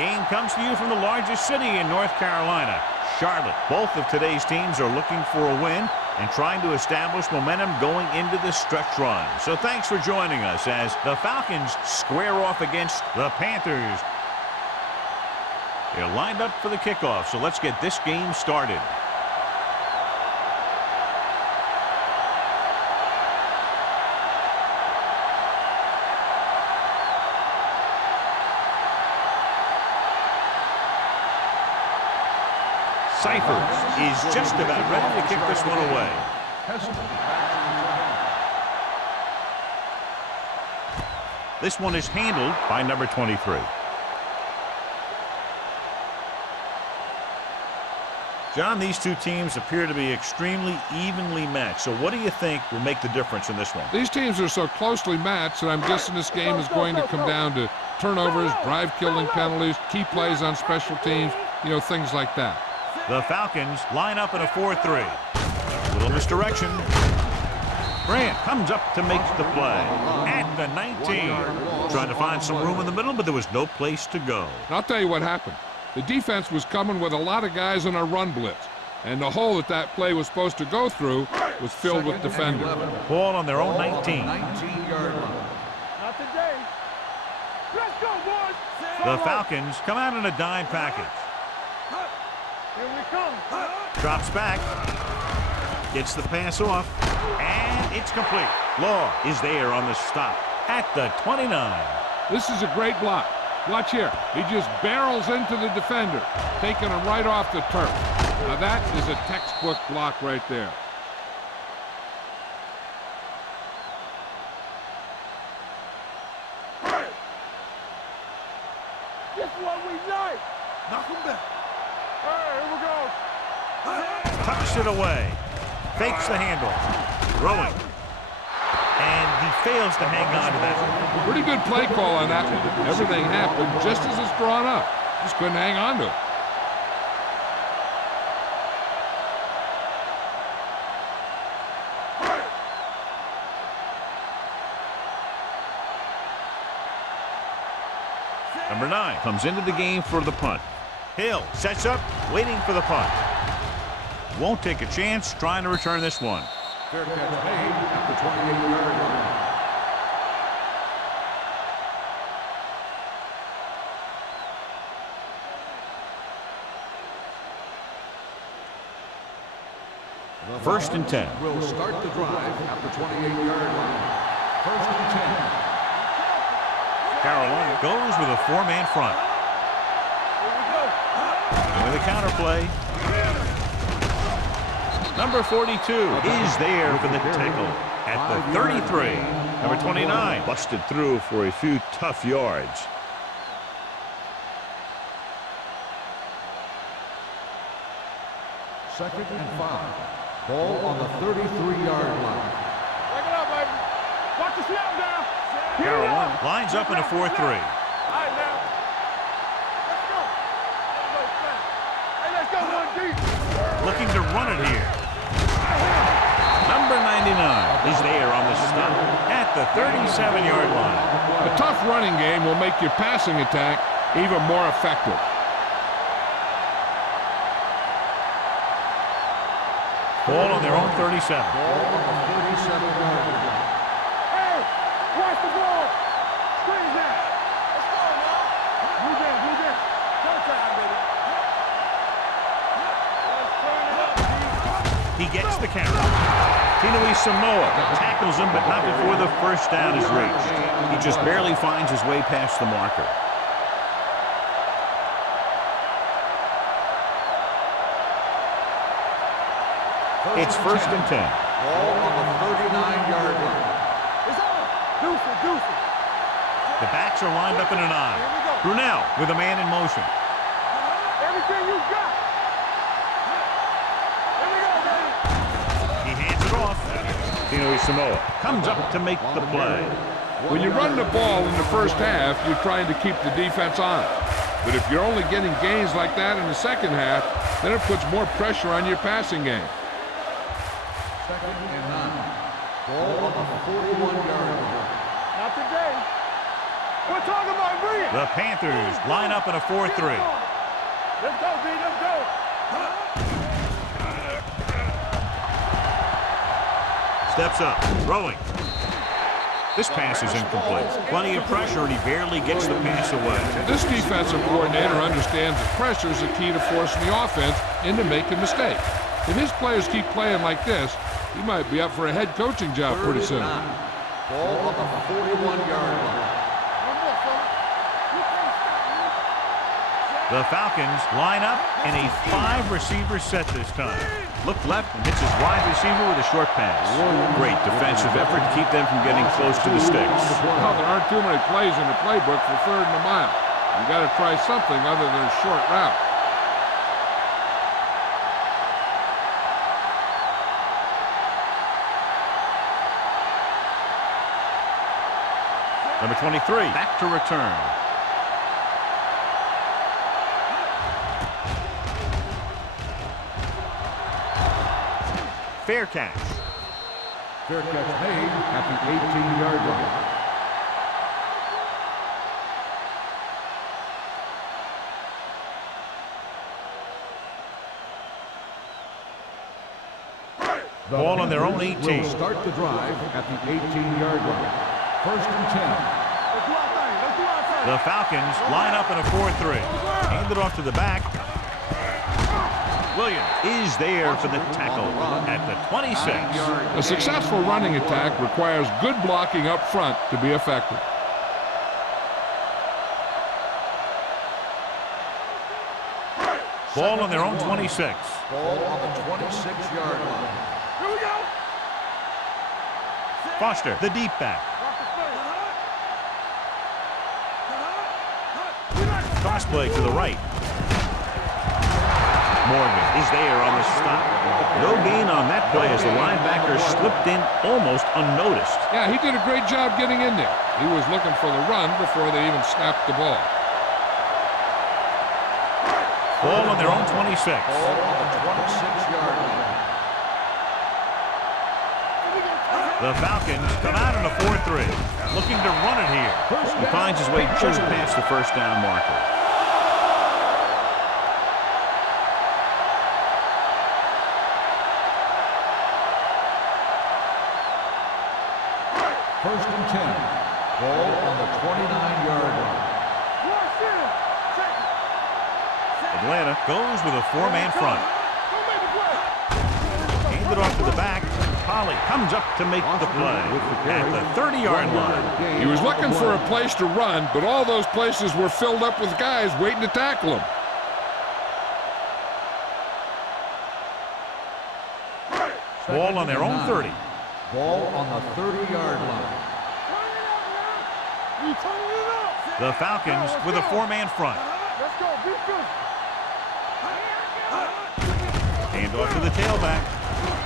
game comes to you from the largest city in North Carolina, Charlotte. Both of today's teams are looking for a win and trying to establish momentum going into the stretch run. So thanks for joining us as the Falcons square off against the Panthers. They're lined up for the kickoff, so let's get this game started. Cyphers is just about ready to kick this one away. This one is handled by number 23. John, these two teams appear to be extremely evenly matched. So what do you think will make the difference in this one? These teams are so closely matched that I'm guessing this game is going to come down to turnovers, drive-killing penalties, key plays on special teams, things like that. The Falcons line up in a 4-3. Little misdirection. Grant comes up to make the play at the 19. Trying to find some room in the middle, but there was no place to go. And I'll tell you what happened. The defense was coming with a lot of guys in a run blitz, and the hole that play was supposed to go through was filled with defenders. Ball on their own 19. 19-yard line. Not today. Let's go, boys. The Falcons come out in a dime package. Here we come. Drops back. Gets the pass off. And it's complete. Law is there on the stop at the 29. This is a great block. Watch here. He just barrels into the defender, taking him right off the turf. Now that is a textbook block right there. This is what we like. Knock him back. All right, here we go. Tucks it away. Fakes the handle. Throwing. And he fails to hang on to that. Pretty good play call on that one. Everything happened just as it's drawn up. Just couldn't hang on to it. Number 9 comes into the game for the punt. Hill sets up, waiting for the punt. Won't take a chance trying to return this one. Fair catch made at the 28-yard line. First and 10. Will start the drive at the 28-yard line. First and 10. Carolina goes with a 4-man front. And with a counter play. Number 42 is there for the tackle at the 33. Number 29 busted through for a few tough yards. Second and 5. Ball on the 33-yard line. Break it up, baby. Watch the snap down. Carolina lines up in a 4-3. All right, now. Let's go. Hey, let's go, one deep. Looking to run it here. Number 99 is there on the stop at the 37-yard line. A tough running game will make your passing attack even more effective. Ball on their own 37. Ball on the 37-yard line. Hey, watch the ball. Squeeze that. Let's go, man. Move in. Go time, baby. Let's turn it up, He gets the carry. Samoa tackles him, but not before the first down is reached. He just barely finds his way past the marker. It's first and 10. Ball on the 39-yard line. It's on. Deuce. The backs are lined up in an I. Brunell with a man in motion. Everything you got. Here we go, baby. He hands it off. Samoa comes up to make the play. When you run the ball in the first half, you're trying to keep the defense on it. But if you're only getting gains like that in the second half, then it puts more pressure on your passing game. Second and 9. Ball on the 41-yard line. Not today. We're talking about Bree. The Panthers line up in a 4-3. Let's go, D. Let's go. Steps up, throwing. This pass is incomplete. Plenty of pressure, and he barely gets the pass away. This defensive coordinator understands that pressure is the key to forcing the offense into making mistakes. If his players keep playing like this, he might be up for a head coaching job pretty soon. Ball on the 41-yard line. The Falcons line up in a 5-receiver set this time. Look left and hits his wide receiver with a short pass. Great defensive effort to keep them from getting close to the sticks. Well, there aren't too many plays in the playbook for 3rd and a mile. You got to try something other than a short route. Number 23, back to return. Fair catch. Fair catch made at the 18-yard line. Ball on their own 18. Will start the drive at the 18-yard line. 1st and 10. The Falcons line up in a 4-3. Hand it off to the back. Williams is there for the tackle at the 26. A successful running attack requires good blocking up front to be effective. Ball on their own 26. Ball on the 26-yard line. Here we go. Foster, the deep back. Cross play to the right. Morgan is there on the stop. No gain on that play as the linebacker slipped in almost unnoticed. Yeah, he did a great job getting in there. He was looking for the run before they even snapped the ball. Ball on their own 26. Ball on the 26-yard line. The Falcons come out in a 4-3, looking to run it here. He finds his way just past the first down marker. First and 10. Ball on the 29-yard line. Atlanta goes with a 4-man front. Hand it off to the back. Polly comes up to make the play at the 30-yard line. He was looking for a place to run, but all those places were filled up with guys waiting to tackle him. Ball on their own 30. Ball on the 30-yard line. The Falcons with a 4-man front. Let's go. Be good. Hand off to the tailback.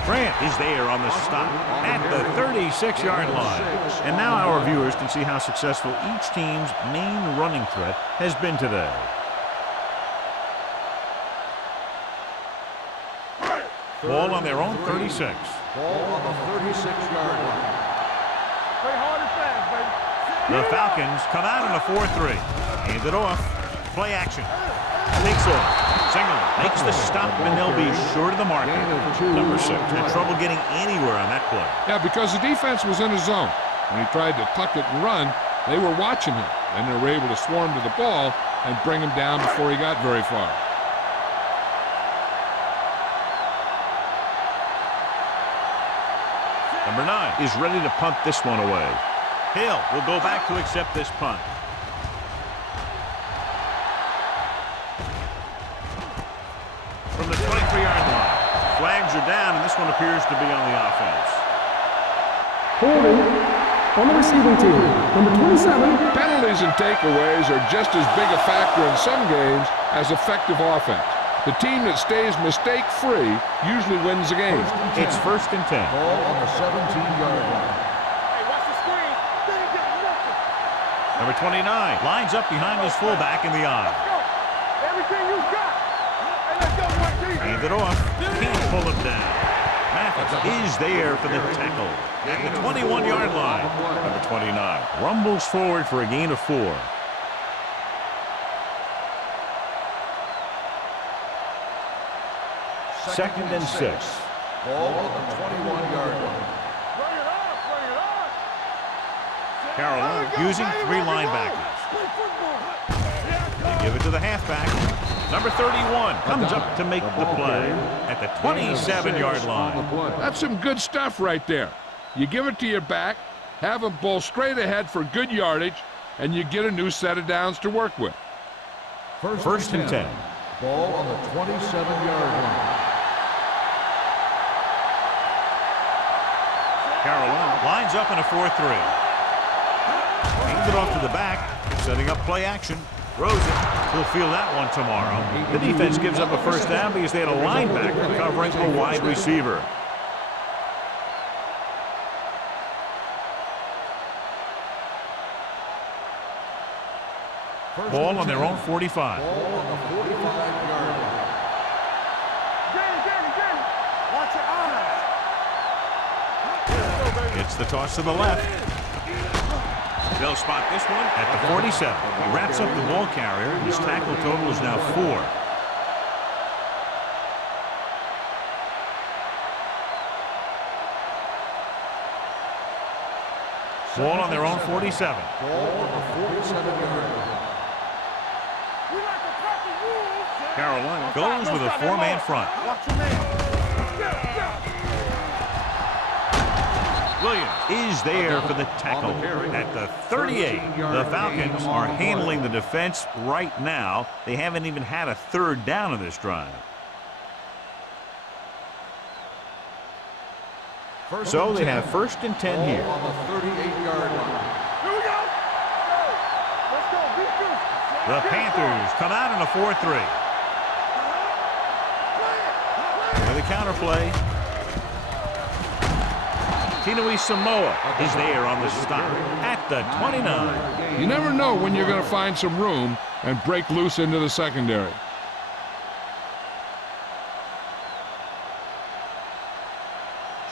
Grant is there on the stop at the 36-yard line. And now our viewers can see how successful each team's main running threat has been today. Ball on their own 36. Ball on the 36-yard line. Play hard and fast, baby. The Falcons come out in a 4-3. Hand it off. Play action. Takes off. Single makes the stop, and they'll be short of the marker. Number 6 had trouble getting anywhere on that play. Yeah, because the defense was in his zone. When he tried to tuck it and run, they were watching him, and they were able to swarm to the ball and bring him down before he got very far. Number 9 is ready to punt this one away. Hill will go back to accept this punt. From the 23-yard line. Flags are down, and this one appears to be on the offense. Holding on the receiving team, number 27. Penalties and takeaways are just as big a factor in some games as effective offense. The team that stays mistake-free usually wins the game. It's 1st and 10. Ball on the 17-yard line. Hey, watch the screen. They ain't got nothing. Number 29 lines up behind his fullback in the eye. Let's go. Everything you got. Hey, let's go, one team. Hand it off. Can't pull it down. Matt Falcons is there for the tackle at the 21-yard line. Number 29 rumbles forward for a gain of 4. Second and 6. Ball at the 21-yard line. Bring it up, bring it up. Carolina using 3 linebackers. Play football. They give it to the halfback. Number 31 comes up to make the play at the 27-yard line. That's some good stuff right there. You give it to your back, have him bowl straight ahead for good yardage, and you get a new set of downs to work with. First and 10. Ball on the 27-yard line. Carolina lines up in a 4-3. Hands it off to the back, setting up play action. Throws it. He'll feel that one tomorrow. The defense gives up a first down because they had a linebacker covering a wide receiver. Ball on their own 45. Ball on the 45-yard line. Watch your eyes. It's the toss to the left. They'll spot this one at the 47. He wraps up the ball carrier. His tackle total is now 4. Ball on their own 47. Ball on the 47-yard line. We like to cut the rules. Carolina goes with a 4-man front. Watch your man. Williams is there for the tackle at the 38. The Falcons are handling the defense right now. They haven't even had a third down of this drive. So they have first and 10 here. On the 38-yard line. Here we go. Let's go. Beat you. The Panthers come out in a 4-3. With a counterplay. Tinui Samoa is there on the stop at the 29. You never know when you're going to find some room and break loose into the secondary.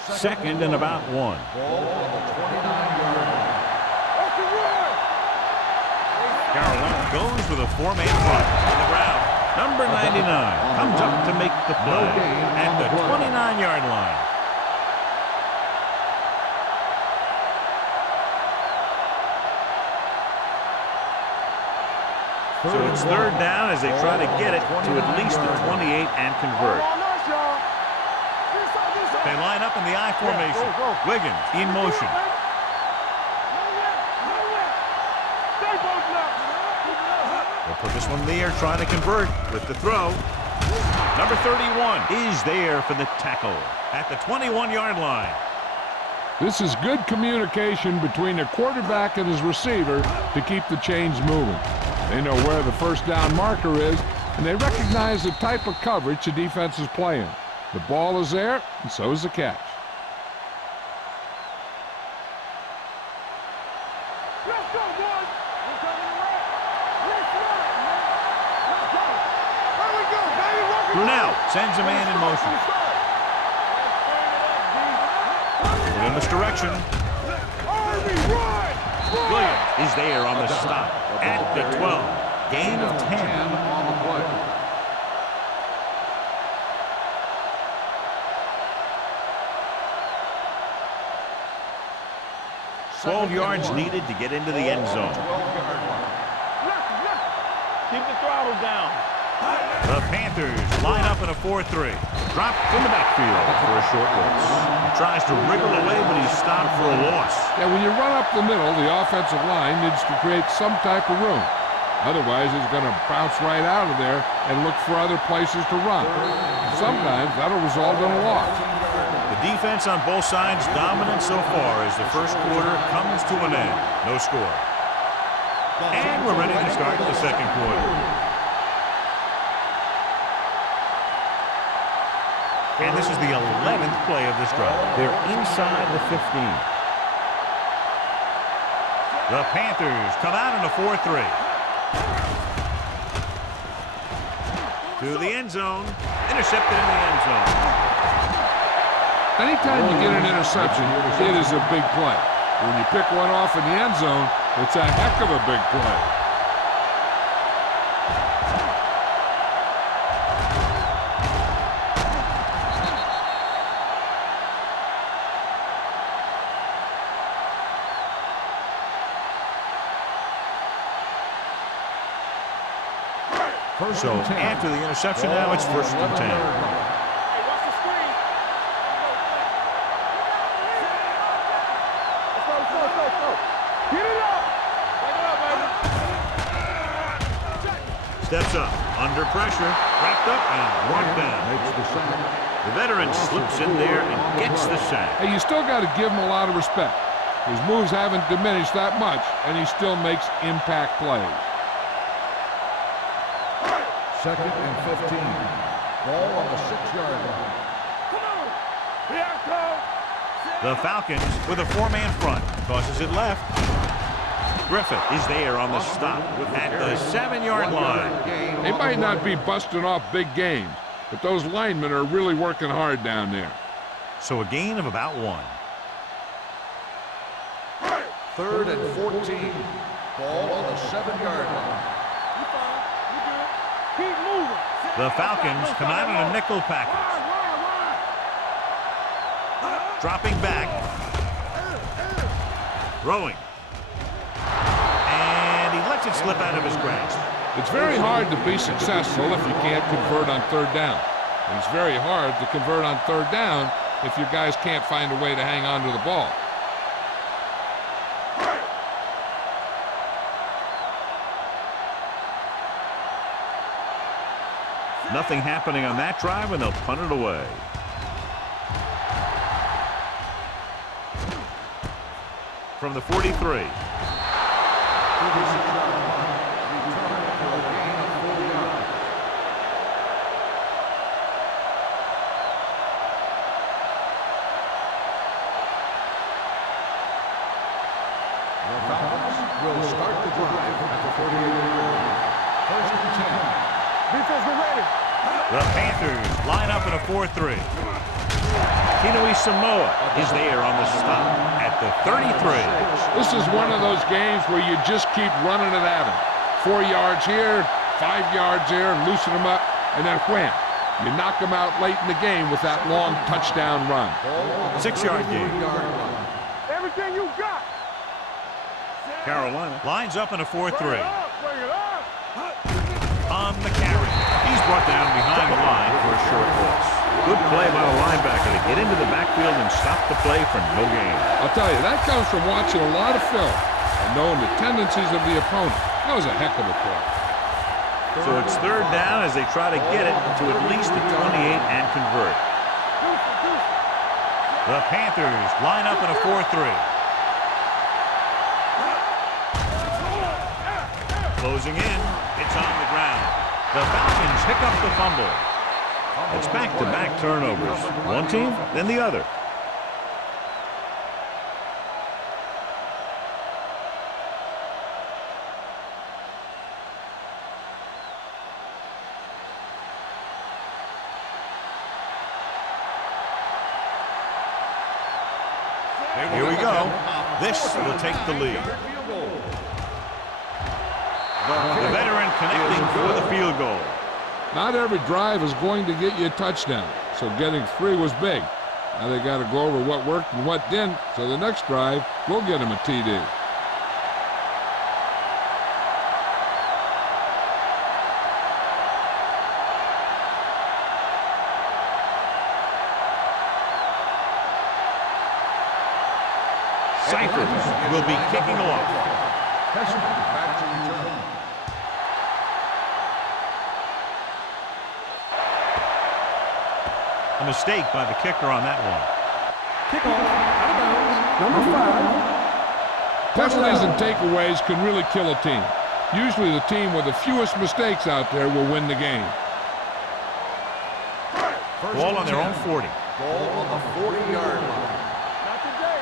Second and about 1. Ball on the 29-yard line. That's the run. Carolina goes with a 4-man front on the ground. Number 99 comes up to make the play at the 29-yard line. So it's third down as they try to get it to at least the 28 and convert. They line up in the I formation. Wiggins in motion. They'll put this one in the air, trying to convert with the throw. Number 31 is there for the tackle at the 21-yard line. This is good communication between the quarterback and his receiver to keep the chains moving. They know where the first down marker is, and they recognize the type of coverage the defense is playing. The ball is there, and so is the catch. Let's go, boys. We're coming around. Let's go. Here we go, baby. Brunel sends a man in motion. In this direction. Williams is there on the stop at the 12. Gain of 10. On the play. Twelve yards needed to get into the end zone. 12-yard line. Keep the throttle down. The Panthers line up in a 4-3. Dropped in the backfield for a short loss. He tries to wriggle away, but he's stopped for a loss. Yeah, when you run up the middle, the offensive line needs to create some type of room. Otherwise, it's going to bounce right out of there and look for other places to run. And sometimes that'll result in a loss. The defense on both sides dominant so far as the first quarter comes to an end. No score. And we're ready to start the second quarter. And this is the 11th play of this drive. They're inside the 15. The Panthers come out in a 4-3. To the end zone. Intercepted in the end zone. Anytime you get an interception, it is a big play. When you pick one off in the end zone, it's a heck of a big play. So after the interception, now it's 1st and 10. Hey, watch the screen. Let's go. Get it up. Back it up, baby. Steps up, under pressure, wrapped up and brought down. Makes the sack. The veteran slips in there and gets the sack. Hey, you still got to give him a lot of respect. His moves haven't diminished that much, and he still makes impact plays. 2nd and 15. Ball on the 6-yard line. Come on. Here I come. The Falcons with a 4-man front. Tosses it left. Griffith is there on the stop at the 7-yard line. They might not be busting off big games, but those linemen are really working hard down there. So a gain of about 1. 3rd and 14. Ball on the 7-yard line. You fine. You good. Keep moving. The Falcons come out in a nickel package. Dropping back. Throwing. And he lets it slip out of his grasp. It's very hard to be successful if you can't convert on 3rd down. And it's very hard to convert on 3rd down if your guys can't find a way to hang on to the ball. Nothing happening on that drive, and they'll punt it away. From the 43. The Falcons will start the drive at the 48-yard line. 1st and 10. Defense, get ready. The Panthers line up in a 4-3. Kinui Samoa is there on the stop at the 33. This is one of those games where you just keep running it at them. 4 yards here, 5 yards there, and loosen them up, and then wham. You knock them out late in the game with that long touchdown run. 6-yard gain. Everything you got. Carolina lines up in a 4-3. Bring it up. On the carry. He's brought down behind the line for a short loss. Good play by the linebacker to get into the backfield and stop the play for no gain. I'll tell you, that comes from watching a lot of film and knowing the tendencies of the opponent. That was a heck of a play. So it's 3rd down as they try to get it to at least the 28 and convert. The Panthers line up in a 4-3. Closing in, it's on the ground. The Falcons pick up the fumble. It's back-to-back turnovers. One team, then the other. Here we go. This will take the lead. The veteran connecting for the field goal. Not every drive is going to get you a touchdown, so getting 3 was big. Now they got to go over what worked and what didn't, so the next drive will get them a TD. Cyphers will be kicking off. Back to return. A mistake by the kicker on that one. Kickoff, out of bounds, number 5. Penalties and takeaways can really kill a team. Usually the team with the fewest mistakes out there will win the game. Ball on their own 40. Ball on the 40-yard line. Not today.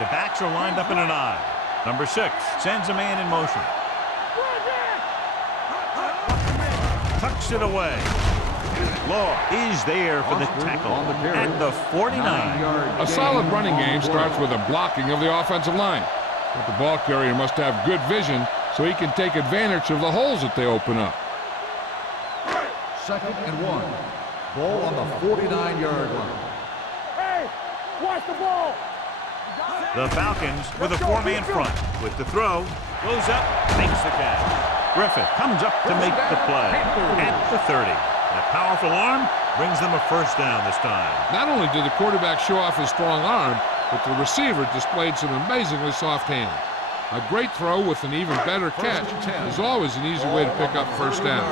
The backs are lined up in an I. Number 6 sends a man in motion. Tucks it away. Law is there for the tackle at the 49. A solid running game starts with a blocking of the offensive line. But the ball carrier must have good vision so he can take advantage of the holes that they open up. 2nd and 1. Ball on the 49-yard line. Hey, watch the ball. The Falcons with a 4-man front. With the throw, goes up, makes the catch. Griffith comes up to make the play at the 30. That powerful arm brings them a first down this time. Not only did the quarterback show off his strong arm, but the receiver displayed some amazingly soft hands. A great throw with an even better catch is always an easy way to pick up first down.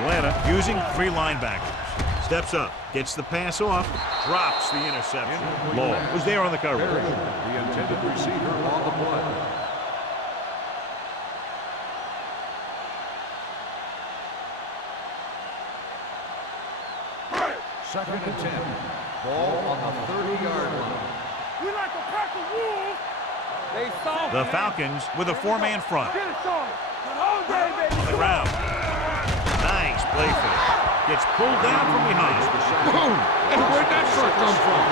Atlanta using 3 linebackers. Steps up, gets the pass off, drops the interception. Law was there on the coverage. The intended receiver on the play. Second and 10. Ball on the 30-yard line. We like a pack of wolves. They saw The Falcons with a 4-man front. Get it started. All day, baby. On the ground. Nice play fake. Gets pulled down from behind. Boom! And where'd that shot come from?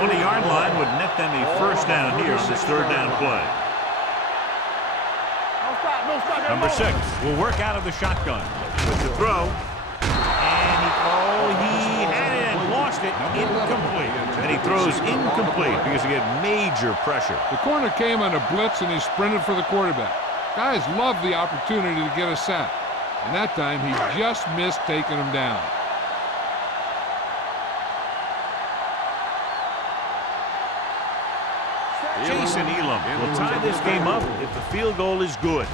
20-yard line would net them a first down here on this 3rd down play. No stop. Number 6 will work out of the shotgun with the throw. And he had it and lost it. Incomplete. And he throws incomplete because he had major pressure. The corner came on a blitz and he sprinted for the quarterback. Guys love the opportunity to get a sack. And that time he just missed taking him down. Jason Elam will tie this game up if the field goal is good.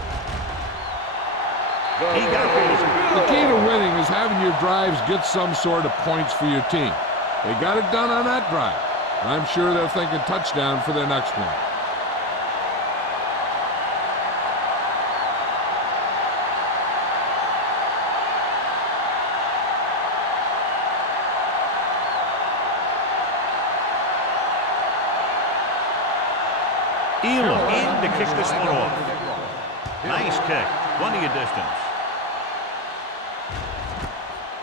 He got it. The key to winning is having your drives get some sort of points for your team. They got it done on that drive. I'm sure they're thinking touchdown for their next one. Elam in to kick this one off. Nice kick. Plenty of distance.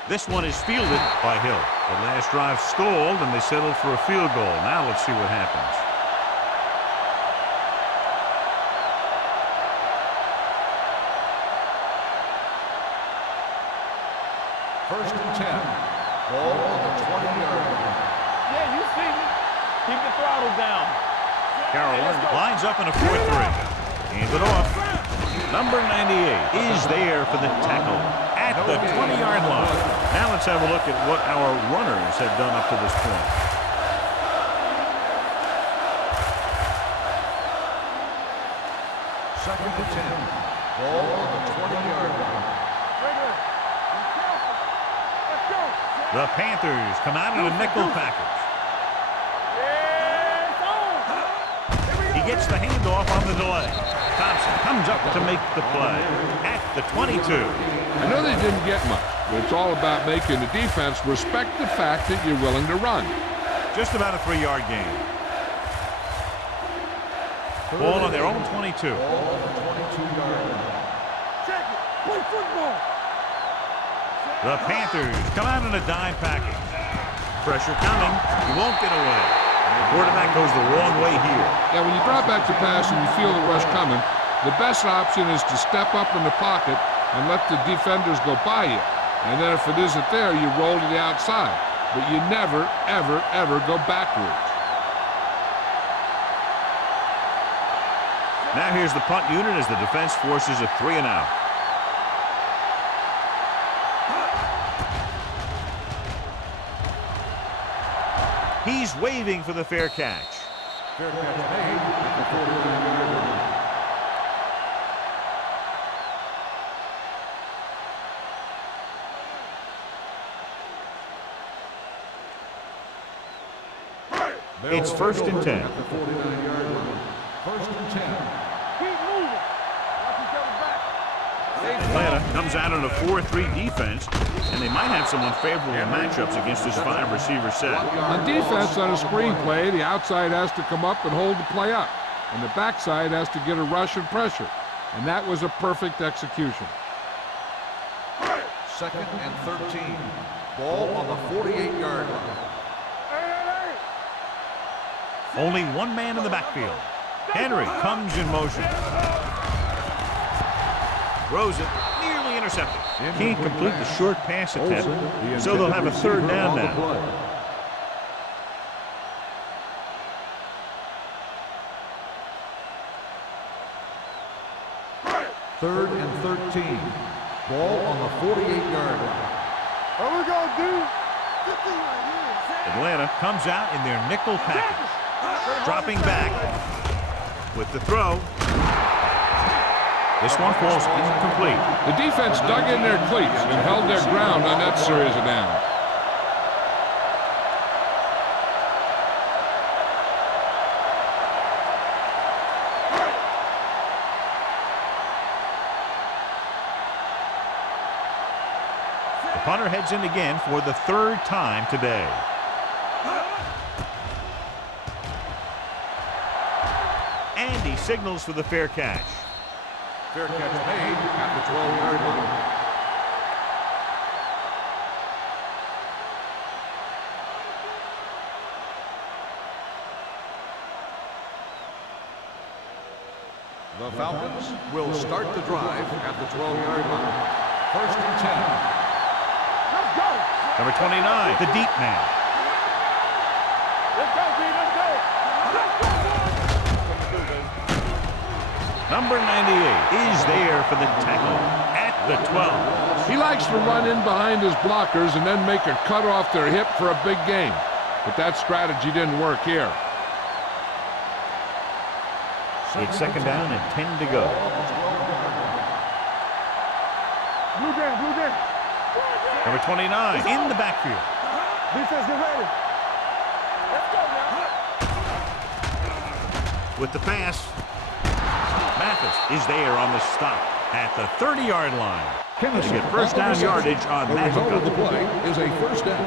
This one is fielded by Hill. The last drive stalled and they settled for a field goal. Now let's see what happens. First and 10. Ball on the 20-yard line. Yeah, you see me. Keep the throttle down. Carolina lines up in a 4-3. Hands it off. Number 98 is there for the tackle at the 20-yard line. Now let's have a look at what our runners have done up to this point. Second and 10. Ball on the 20-yard line. Let's go. The Panthers come out in a nickel package. Yeah, it's on. He gets the handoff on the delay. Thompson comes up to make the play at the 22. I know they didn't get much, but it's all about making the defense respect the fact that you're willing to run. Just about a 3-yard gain. Ball on their own 22. Ball on the 22-yard line. Check it. Play football. The Panthers come out in a dime package. Pressure coming. He won't get away. The quarterback goes the wrong way here. Yeah, when you drop back to pass and you feel the rush coming, the best option is to step up in the pocket and let the defenders go by you. And then if it isn't there, you roll to the outside. But you never, ever, ever go backwards. Now here's the punt unit as the defense forces a 3-and-out. He's waving for the fair catch. Fair catch made at the 49-yard line. It's first and 10. At the 49-yard line. First and 10. Keep moving. Watch each other back. Atlanta Comes out in a 4-3 defense, and they might have some unfavorable matchups against this 5-receiver set. On defense, on a screen play, the outside has to come up and hold the play up, and the backside has to get a rush and pressure, and that was a perfect execution. 2nd and 13. Ball on the 48-yard line. Only one man in the backfield. Henry comes in motion. Throws it, nearly intercepted. Can't complete the short pass attempt, so they'll have a 3rd down now. Third and 13. Ball on the 48-yard line. Here we go, dude. Atlanta comes out in their nickel package. Dropping back with the throw. This one falls incomplete. The defense dug in their cleats and held their ground on that series of downs. The punter heads in again for the 3rd time today. And he signals for the fair catch. Fair catch made at the 12-yard line. The Falcons will start the drive at the 12-yard line. 1st and 10. Let's go. Number 29, the deep man. Let's go, B. Let's go. Number 98 is there for the tackle at the 12. He likes to run in behind his blockers and then make a cut off their hip for a big gain. But that strategy didn't work here. It's 2nd down and 10 to go. Blue game, blue game. Number 29 in the backfield. Defense, get ready. Let's go now. With the pass, Mathis is there on the stop at the 30-yard line. They get 1st down yardage on The that result of the hookup. play is a 1st down.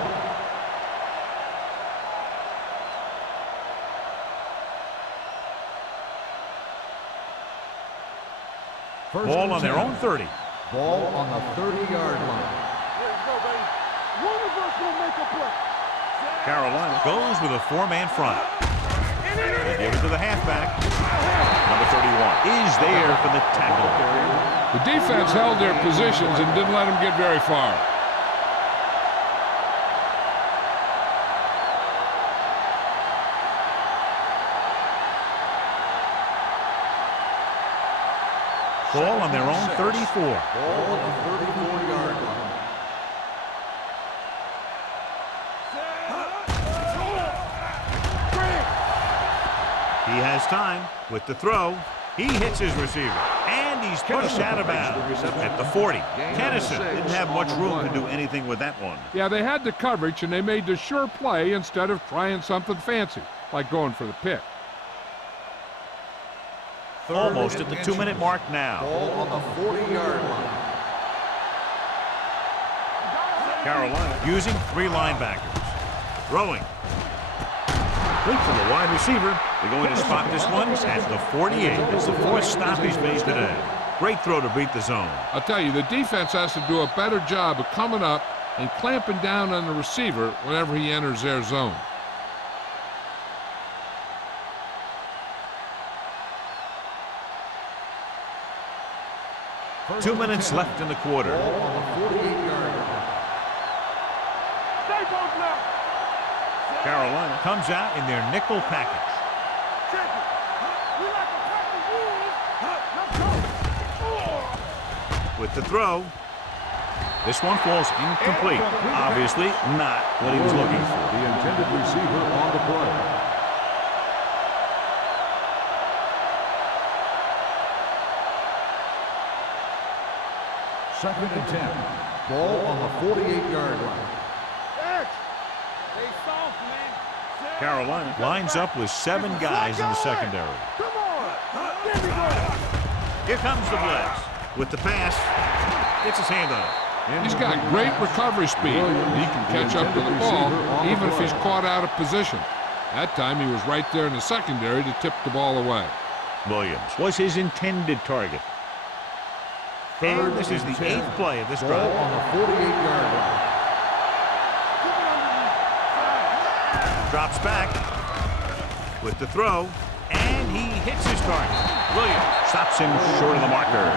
Ball on their own 30. Ball on the 30-yard line. Let's go, baby. One of us will make a play. Carolina goes with a 4-man front. They give it to the halfback. Number 31 is there for the tackle. The defense held their positions and didn't let them get very far. Ball on their own 34. Ball on the 34-yard line. He has time with the throw. He hits his receiver, and he's pushed out of bounds at the 40. Kennison didn't have much room to do anything with that one. Yeah, they had the coverage, and they made the sure play instead of trying something fancy, like going for the pick. Almost at the 2-minute mark now. Ball on the 40-yard line. Carolina using 3 linebackers. Throwing. Complete from the wide receiver. They're going to spot this one at the 48. It's the 4th stop he's made today. Great throw to beat the zone. I'll tell you, the defense has to do a better job of coming up and clamping down on the receiver whenever he enters their zone. First 2 and minutes 10. left in the quarter. Ball on the 48-yard line. Stay both now. Carolina comes out in their nickel package. Check it. We like a pack of wolves. Let's go. With the throw. This one falls incomplete. Obviously not what he was looking for. The intended receiver on the play. Second and 10. Ball on the 48-yard line. X. Stay soft, man. Carolina lines up with 7 guys in the secondary. Come on. There we go. Here comes the blitz. With the pass. gets his hand on it. He's got great recovery speed. He can catch up to the ball even if he's caught out of position. That time he was right there in the secondary to tip the ball away. Williams was his intended target. And this is the 8th play of this drive. On the 48-yard line. Drops back with the throw, and he hits his target. Williams stops him short of the marker.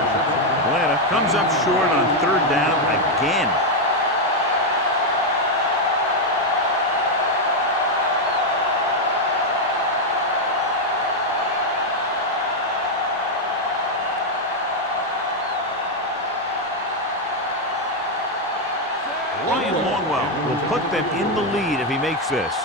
Atlanta comes up short on 3rd down again. Ryan Longwell will put them in the lead if he makes this.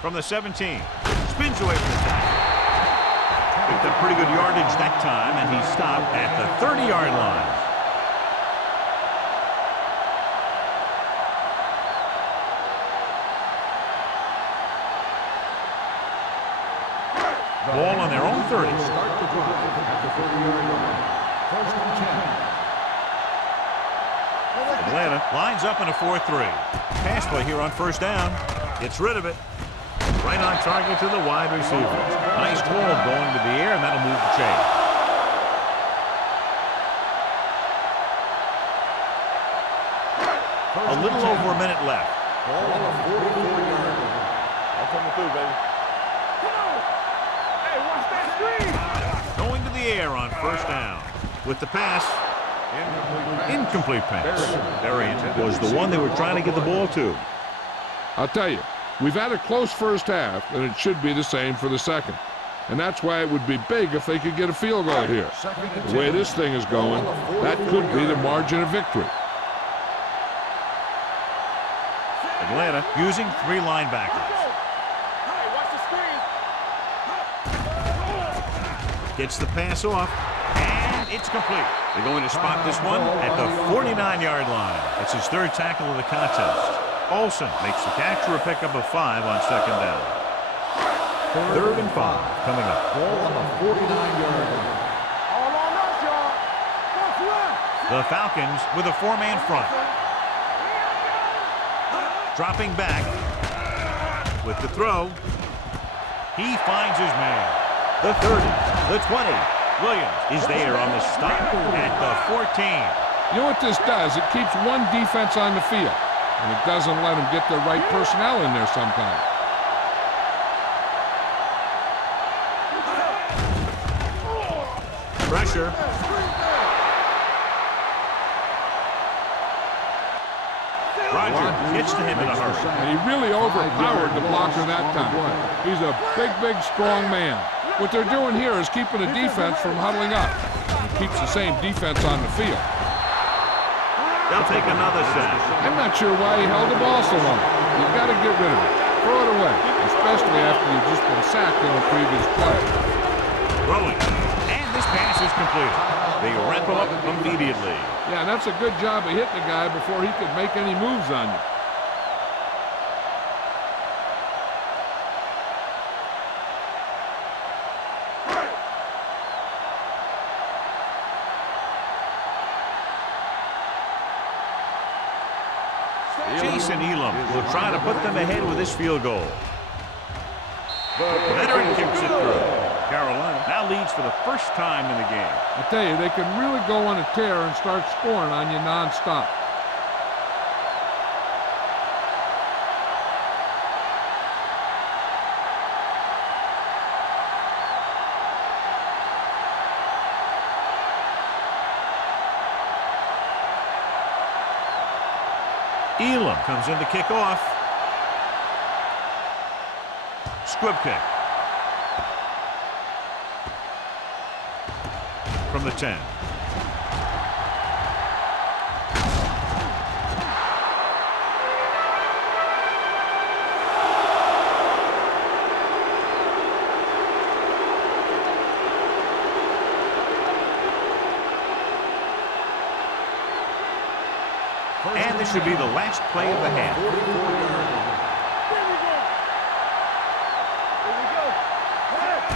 From the 17, spins away from the tackle. Picked up pretty good yardage that time, and he stopped at the 30-yard line. Ball on their own 30. Start the drive at the 30-yard line. 1st and 10. Atlanta lines up in a 4-3. Pass play here on 1st down. Gets rid of it. Right on target to the wide receiver. Nice ball going to the air, and that'll move the chain. A little over a minute left. Ball on the 44-yard line. I'm coming through, baby. Come on. Hey, watch that screen. Going to the air on 1st down. With the pass. Incomplete pass. Variant was the one they were trying to get the ball to. I'll tell you, we've had a close first half, and it should be the same for the second. And that's why it would be big if they could get a field goal here. The way this thing is going, that could be the margin of victory. Atlanta using 3 linebackers. Hey, watch the screen. Gets the pass off, and it's complete. They're going to spot this one at the 49-yard line. It's his 3rd tackle of the contest. Olsen makes the catch for a pickup of 5 on 2nd down. 3rd and 5 coming up. Ball on the 49-yard line. All on us, y'all. Let's run. The Falcons with a 4-man front. Dropping back with the throw. He finds his man. The 30, the 20. Williams is there on the stop at the 14. You know what this does? It keeps one defense on the field, and it doesn't let them get the right personnel in there sometimes. Pressure. Roger gets to him in a hurry. And he really overpowered the blocker that time. He's a big, big, strong man. What they're doing here is keeping the defense from huddling up. It keeps the same defense on the field. They'll take another sack. I'm not sure why he held the ball so long. You've got to get rid of it. Throw it away, especially after you've just been sacked in the previous play. Throwing. And this pass is completed. They wrap him up immediately. Yeah, that's a good job of hitting the guy before he could make any moves on you. Jason Elam will try to put them ahead with this field goal. Veteran kicks it through. Carolina now leads for the first time in the game. I tell you, they can really go on a tear and start scoring on you nonstop. Elam comes in to kick off. Squib kick. From the 10. And this should be the last play of the half.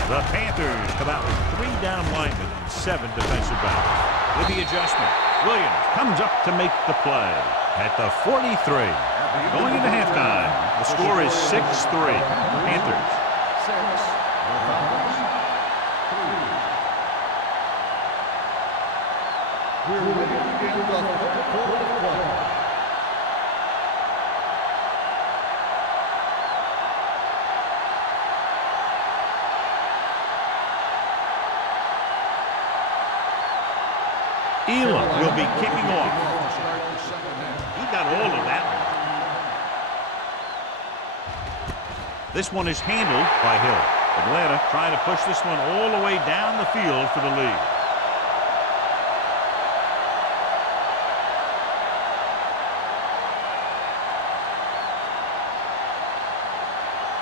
The Panthers come out with 3 down linemen and 7 defensive backs. With the adjustment, Williams comes up to make the play at the 43. Going into halftime, the score is 6-3. Panthers. 6. We're ready to begin the third quarter of play. Elam will be kicking off. He got all of that one. This one is handled by Hill. Atlanta trying to push this one all the way down the field for the lead.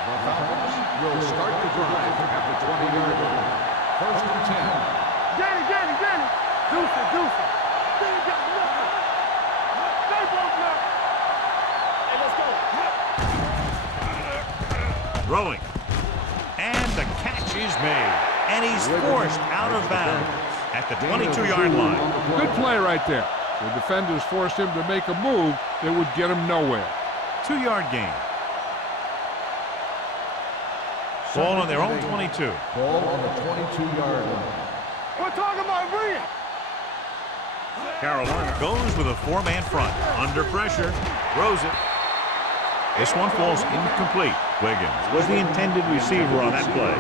The Falcons will start the drive at the 20-yard line. 1st and 10. Danny. Deuce it. Then you got nothing. Stay broke up. Hey, let's go. Throwing. And the catch is made. And he's forced out of bounds at the 22-yard line. Good play right there. The defenders forced him to make a move that would get him nowhere. 2-yard gain. Ball on their own 22. Ball on the 22-yard line. We're talking about brilliant. Carolina goes with a 4-man front. Under pressure. Throws it. This one falls incomplete. Wiggins was the intended receiver on that play.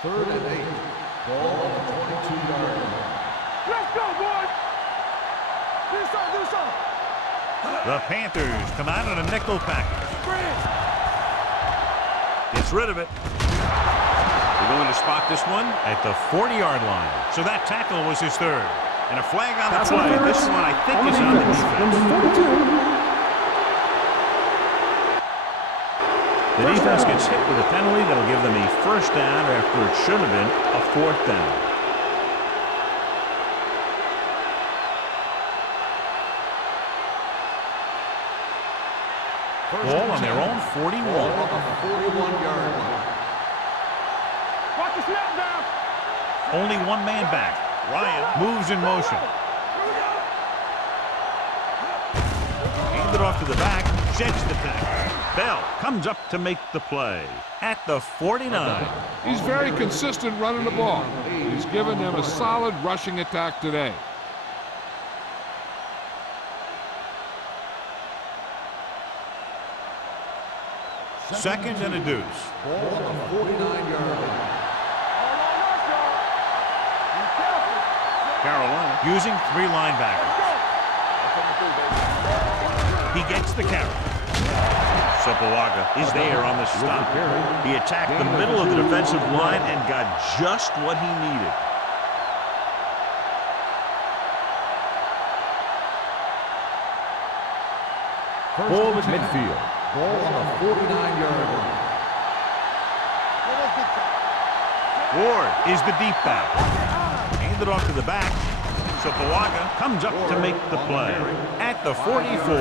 Third and 8. Ball on the 22-yard line. Let's go, boys. Do something. The Panthers come out in a nickel package. Gets rid of it. They're going to spot this one at the 40-yard line. So that tackle was his third. And a flag on the play. This one, I think, is on the defense. The defense gets hit with a penalty that'll give them a first down after it should have been a 4th down. Ball on their own 41. Ball on the 41-yard line. Watch the snap down. Only one man back. Ryan moves in motion. Hand it off to the back. Sheds the tackle. Bell comes up to make the play at the 49. He's very consistent running the ball. He's given them a solid rushing attack today. Second and a deuce. Ball on the 49-yard line. Carolina using 3 linebackers. He gets the carry. Sopoaga is there on the stop. He attacked the middle of the defensive line and got just what he needed. Ball at midfield. Ball on the 49-yard line. Ward is the deep back. Hand it off to the back. Sopoaga comes up to make the play at the 44.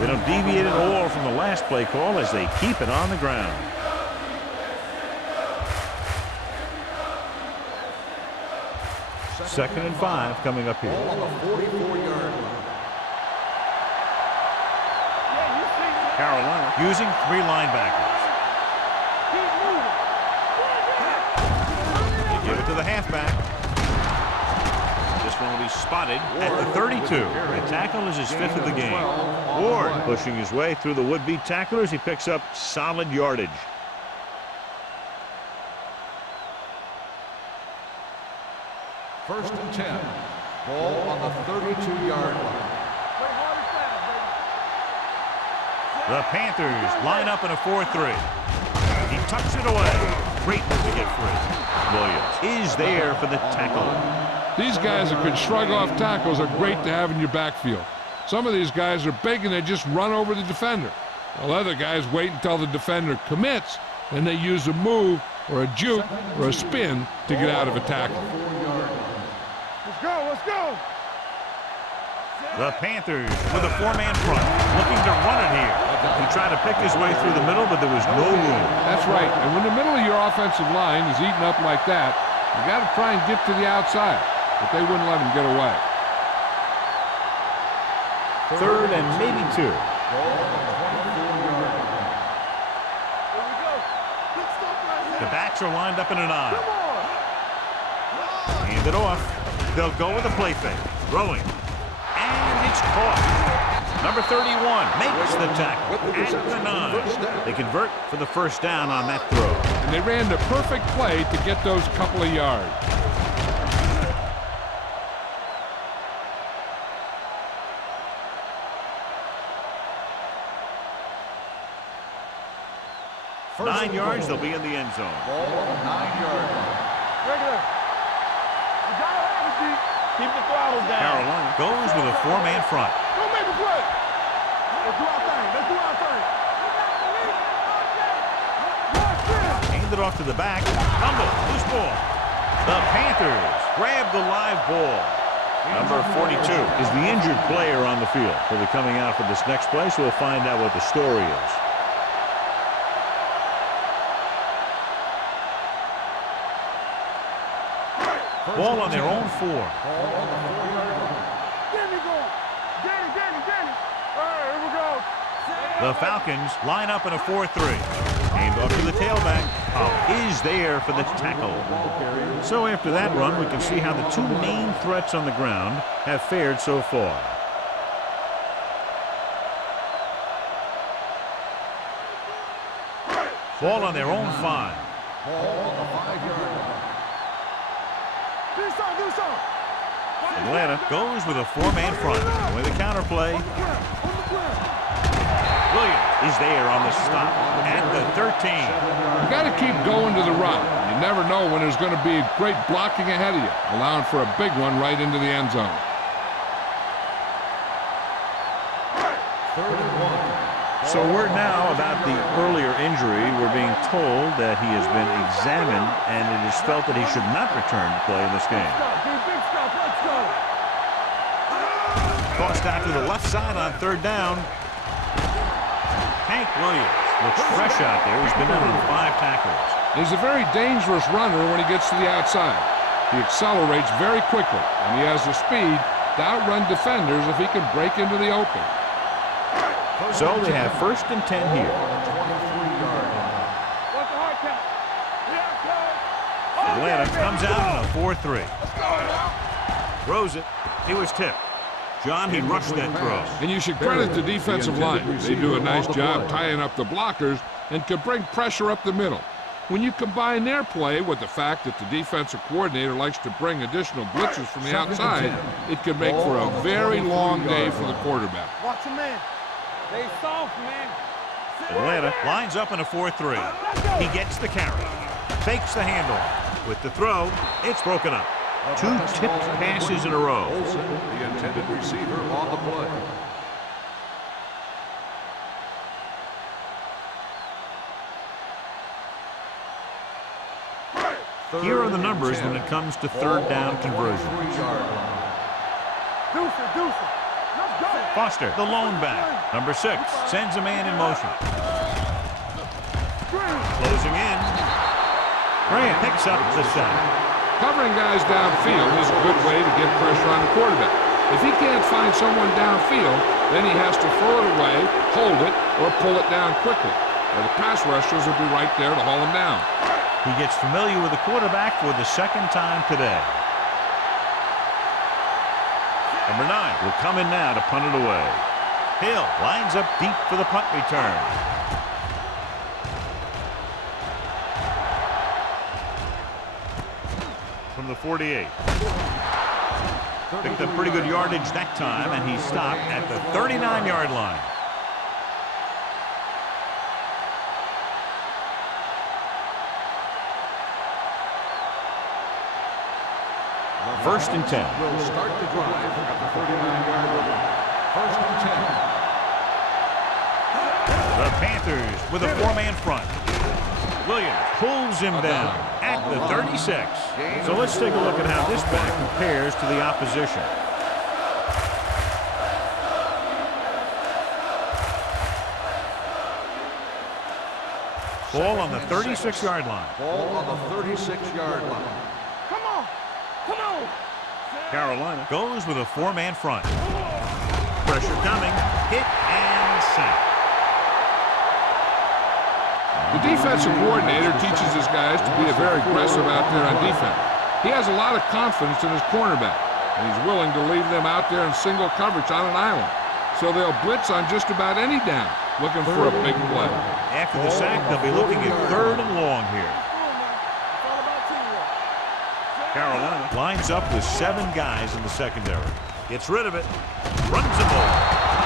They don't deviate at all from the last play call as they keep it on the ground. Second and 5 coming up here. Ball on the 44-yard line. Carolina using 3 linebackers. They give it to the halfback. This one will be spotted at the 32. The tackle is his 5th of the game. Ward pushing his way through the would-be tacklers. He picks up solid yardage. First and 10. Ball on the 32-yard line. The Panthers line up in a 4-3. He tucks it away. Great move to get free. Williams is there for the tackle. These guys that can shrug off tackles are great to have in your backfield. Some of these guys are big and they just run over the defender. While other guys wait until the defender commits and they use a move or a juke or a spin to get out of a tackle. Let's go, let's go. The Panthers with a four-man front, looking to run it here. He tried to pick his way through the middle, but there was no room. That's right. And when the middle of your offensive line is eaten up like that, you got to try and get to the outside. But they wouldn't let him get away. Third and maybe 2. The backs are lined up in an I. Hand it off. They'll go with a play fake. Throwing. And it's caught. Number 31 makes the tackle at the 9. They convert for the first down on that throw. And they ran the perfect play to get those couple of yards. First 9 yards, they'll be in the end zone. Ball on the 9-yard line. Regular. You gotta have it, G. Keep the throttle down. Carolina goes with a four-man front. Don't make a play. Let's do our thing. Let's do our thing. Hand it off to the back. Fumble. Loose ball. The Panthers grab the live ball. Number 42 is the injured player on the field. He'll be coming out for this next play, so we'll find out what the story is. Ball on their own 4. Danny go. Danny. All right, here we go. The Falcons line up in a 4-3. Hand off to the tailback. Is there for the tackle. So after that run, we can see how the 2 main threats on the ground have fared so far. Ball on their own 5. Ball on the 5-yard line. Do something. Atlanta goes with a four-man front. With a counter play. Williams is there on the stop at the 13. You got to keep going to the run. You never know when there's going to be great blocking ahead of you, allowing for a big one right into the end zone. Third and 1. So word now about the earlier injury. We're being told that he has been examined and it is felt that he should not return to play in this game. Big stop. Let's go. Tossed out to the left side on third down. Hank Williams looks fresh out there. He's been in on 5 tackles. He's a very dangerous runner when he gets to the outside. He accelerates very quickly, and he has the speed to outrun defenders if he can break into the open. So they have first and 10 here. What's the hard count? Atlanta comes out in a 4-3. Let's go now. Throws it. He was tipped. John, he rushed that throw. And you should credit the defensive line. They do a nice job tying up the blockers and can bring pressure up the middle. When you combine their play with the fact that the defensive coordinator likes to bring additional blitzes from the outside, it can make for a very long day for the quarterback. Watch him in. Stay soft, man. Atlanta lines up in a 4-3. He gets the carry. Fakes the handoff. With the throw, it's broken up. 2 tipped passes in a row. Olsen, the intended receiver on the play. Here are the numbers when it comes to third down conversion. Deuce. Let's go. Foster, the lone back. Number 6, sends a man in motion. Closing in. Grant picks up the sack. Covering guys downfield is a good way to get pressure on the quarterback. If he can't find someone downfield, then he has to throw it away, hold it, or pull it down quickly. Or the pass rushers will be right there to haul him down. He gets familiar with the quarterback for the second time today. Number 9 will come in now to punt it away. Hill lines up deep for the punt return. From the 48. Picked up pretty good yardage that time, and he stopped at the 39-yard line. First and 10. Will start the drive at the 39-yard line. First and 10. The Panthers with a four-man front. Williams pulls him down at the 36. So let's take a look at how this back compares to the opposition. Ball on the 36-yard line. Ball on the 36-yard line. Come on. Come on. Carolina goes with a four-man front. Pressure coming. Hit and sack. The defensive coordinator teaches his guys to be very aggressive out there on defense. He has a lot of confidence in his cornerback, and he's willing to leave them out there in single coverage on an island. So they'll blitz on just about any down, looking for a big play. After the sack, they'll be looking at 3rd and long here. Carolina lines up with 7 guys in the secondary. Gets rid of it. Runs the ball.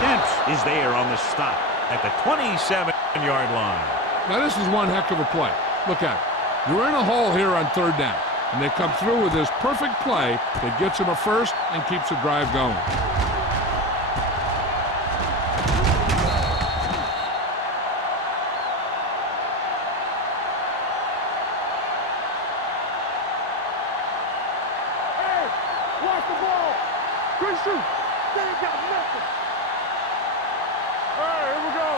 Kemps is there on the stop at the 27-yard line. Now this is one heck of a play. Look at it. You're in a hole here on 3rd down, and they come through with this perfect play that gets them a first and keeps the drive going. Hey, watch the ball. Good shoot. They ain't got nothing. All right, here we go.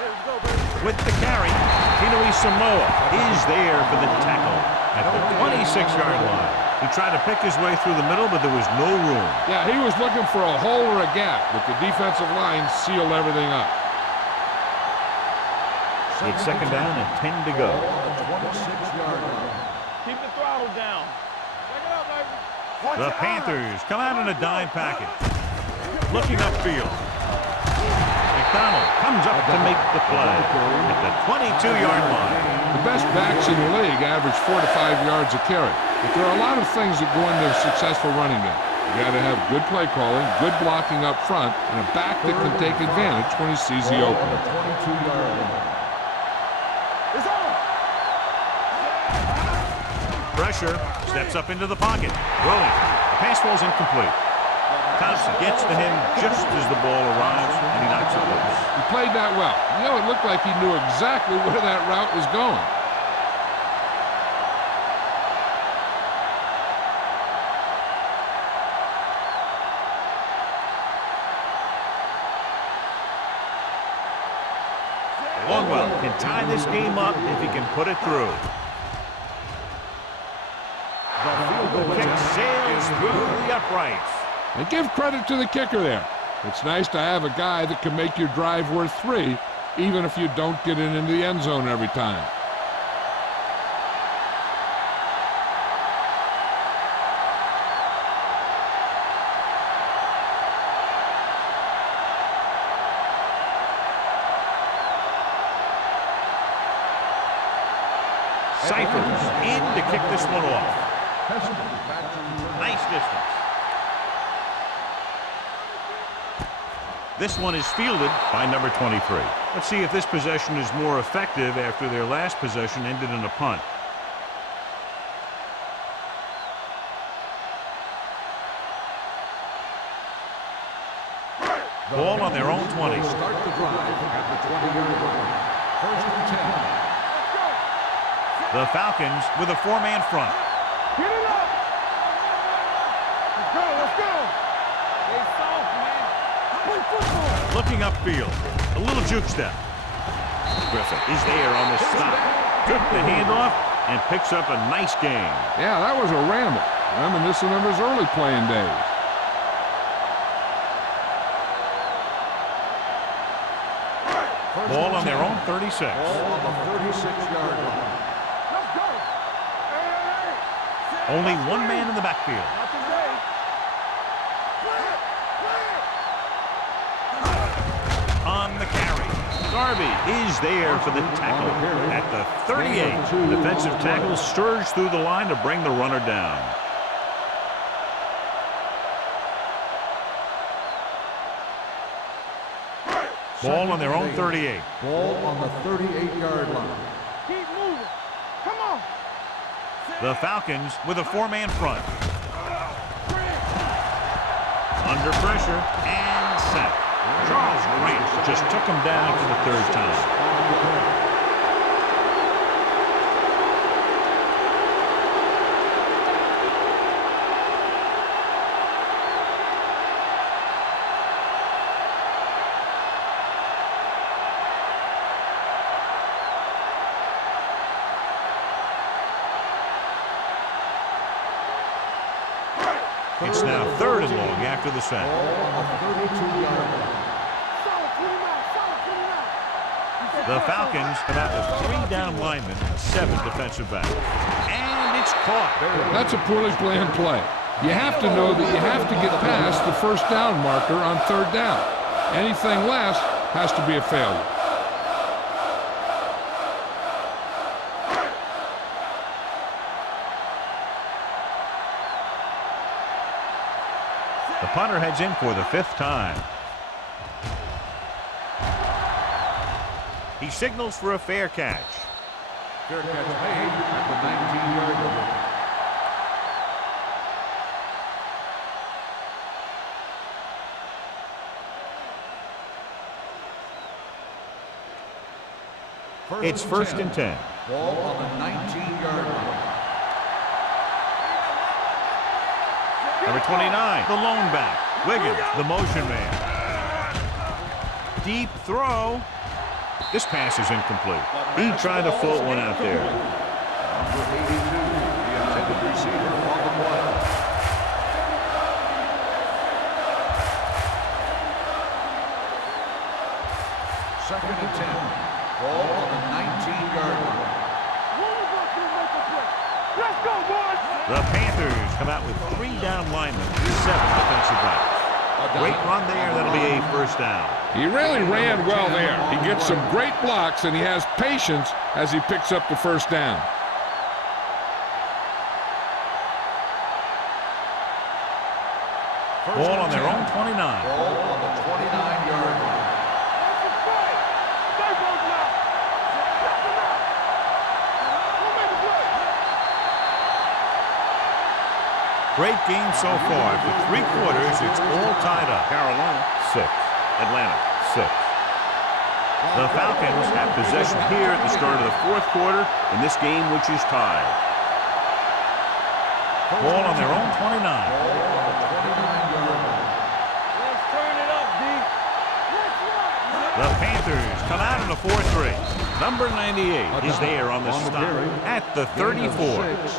Let's go, baby. With the carry, Kinui Samoa is there for the tackle at the 26-yard line. He tried to pick his way through the middle, but there was no room. Yeah, he was looking for a hole or a gap, but the defensive line sealed everything up. It's 2nd down and 10 to go. Keep the throttle down. Take it up, baby. The Panthers come out in a dime package. Looking upfield. McDonald comes up to make the play at the 22-yard line. The best backs in the league average 4 to 5 yards a carry. But there are a lot of things that go into a successful running game. You got to have good play calling, good blocking up front, and a back that can take advantage when he sees the opening. It's on. Pressure, steps up into the pocket, throwing. The pass ball's incomplete. Thompson gets to him just as the ball arrives, and he knocks it loose. He played that well. You know, it looked like he knew exactly where that route was going. Longwell can tie this game up if he can put it through. The kick sails through the uprights. And give credit to the kicker there. It's nice to have a guy that can make your drive worth 3, even if you don't get it into the end zone every time. Cyphers in to kick this one off. Nice distance. This one is fielded by number 23. Let's see if this possession is more effective after their last possession ended in a punt. Ball on their own 20. Start the drive at the 20-yard line. 1st and 10. The Falcons with a 4-man front. Get it up. Let's go. Let's go. Stay soft, man. Play football. Looking upfield. A little juke step. Griffin is there on the stop. Took the handoff and picks up a nice gain. Yeah, that was a ramble. Reminiscent of his early playing days. Ball on their own 36. Ball on the 36-yard line. Let's go. Hey. Only one man in the backfield. Not today. On the carry. Garvey is there for the tackle at the 38. Defensive tackle surged through the line to bring the runner down. Ball on their own 38. Ball on the 38-yard line. Keep moving. Come on. The Falcons with a 4-man front. Under pressure and set. Charles Grant just took him down for the 3rd time. It's now 3rd and long after the sack. Ball on the 32-yard line. The Falcons come out with 3 down linemen, 7 defensive backs. And it's caught. That's a poorly planned play. You have to know that you have to get past the first down marker on 3rd down. Anything less has to be a failure. The punter heads in for the 5th time. He signals for a fair catch. Fair catch made at the 19-yard line. It's 1st and 10. Ball on the 19-yard line. Number 29, the lone back. Wiggins, the motion man. Deep throw. This pass is incomplete. He tried to float one out there. Number 82, the intended receiver on the play. Second and 10. Ball on the 19-yard line. Let's go, boys! The Panthers come out with 3 down linemen, 7 defensive backs. Great run there. That'll be a 1st down. He really ran well there. He gets some great blocks, and he has patience as he picks up the 1st down. Ball on their own 29. Ball on the 29-yard line. Great game so far. For 3 quarters, it's all tied up. Carolina, 6. Atlanta, 6. The Falcons have possession here at the start of the 4th quarter in this game, which is tied. Ball on their own 29. Ball on the 29-yard line. Let's turn it up, D. The Panthers come out in a 4-3. Number 98 is there on the stop at the 34.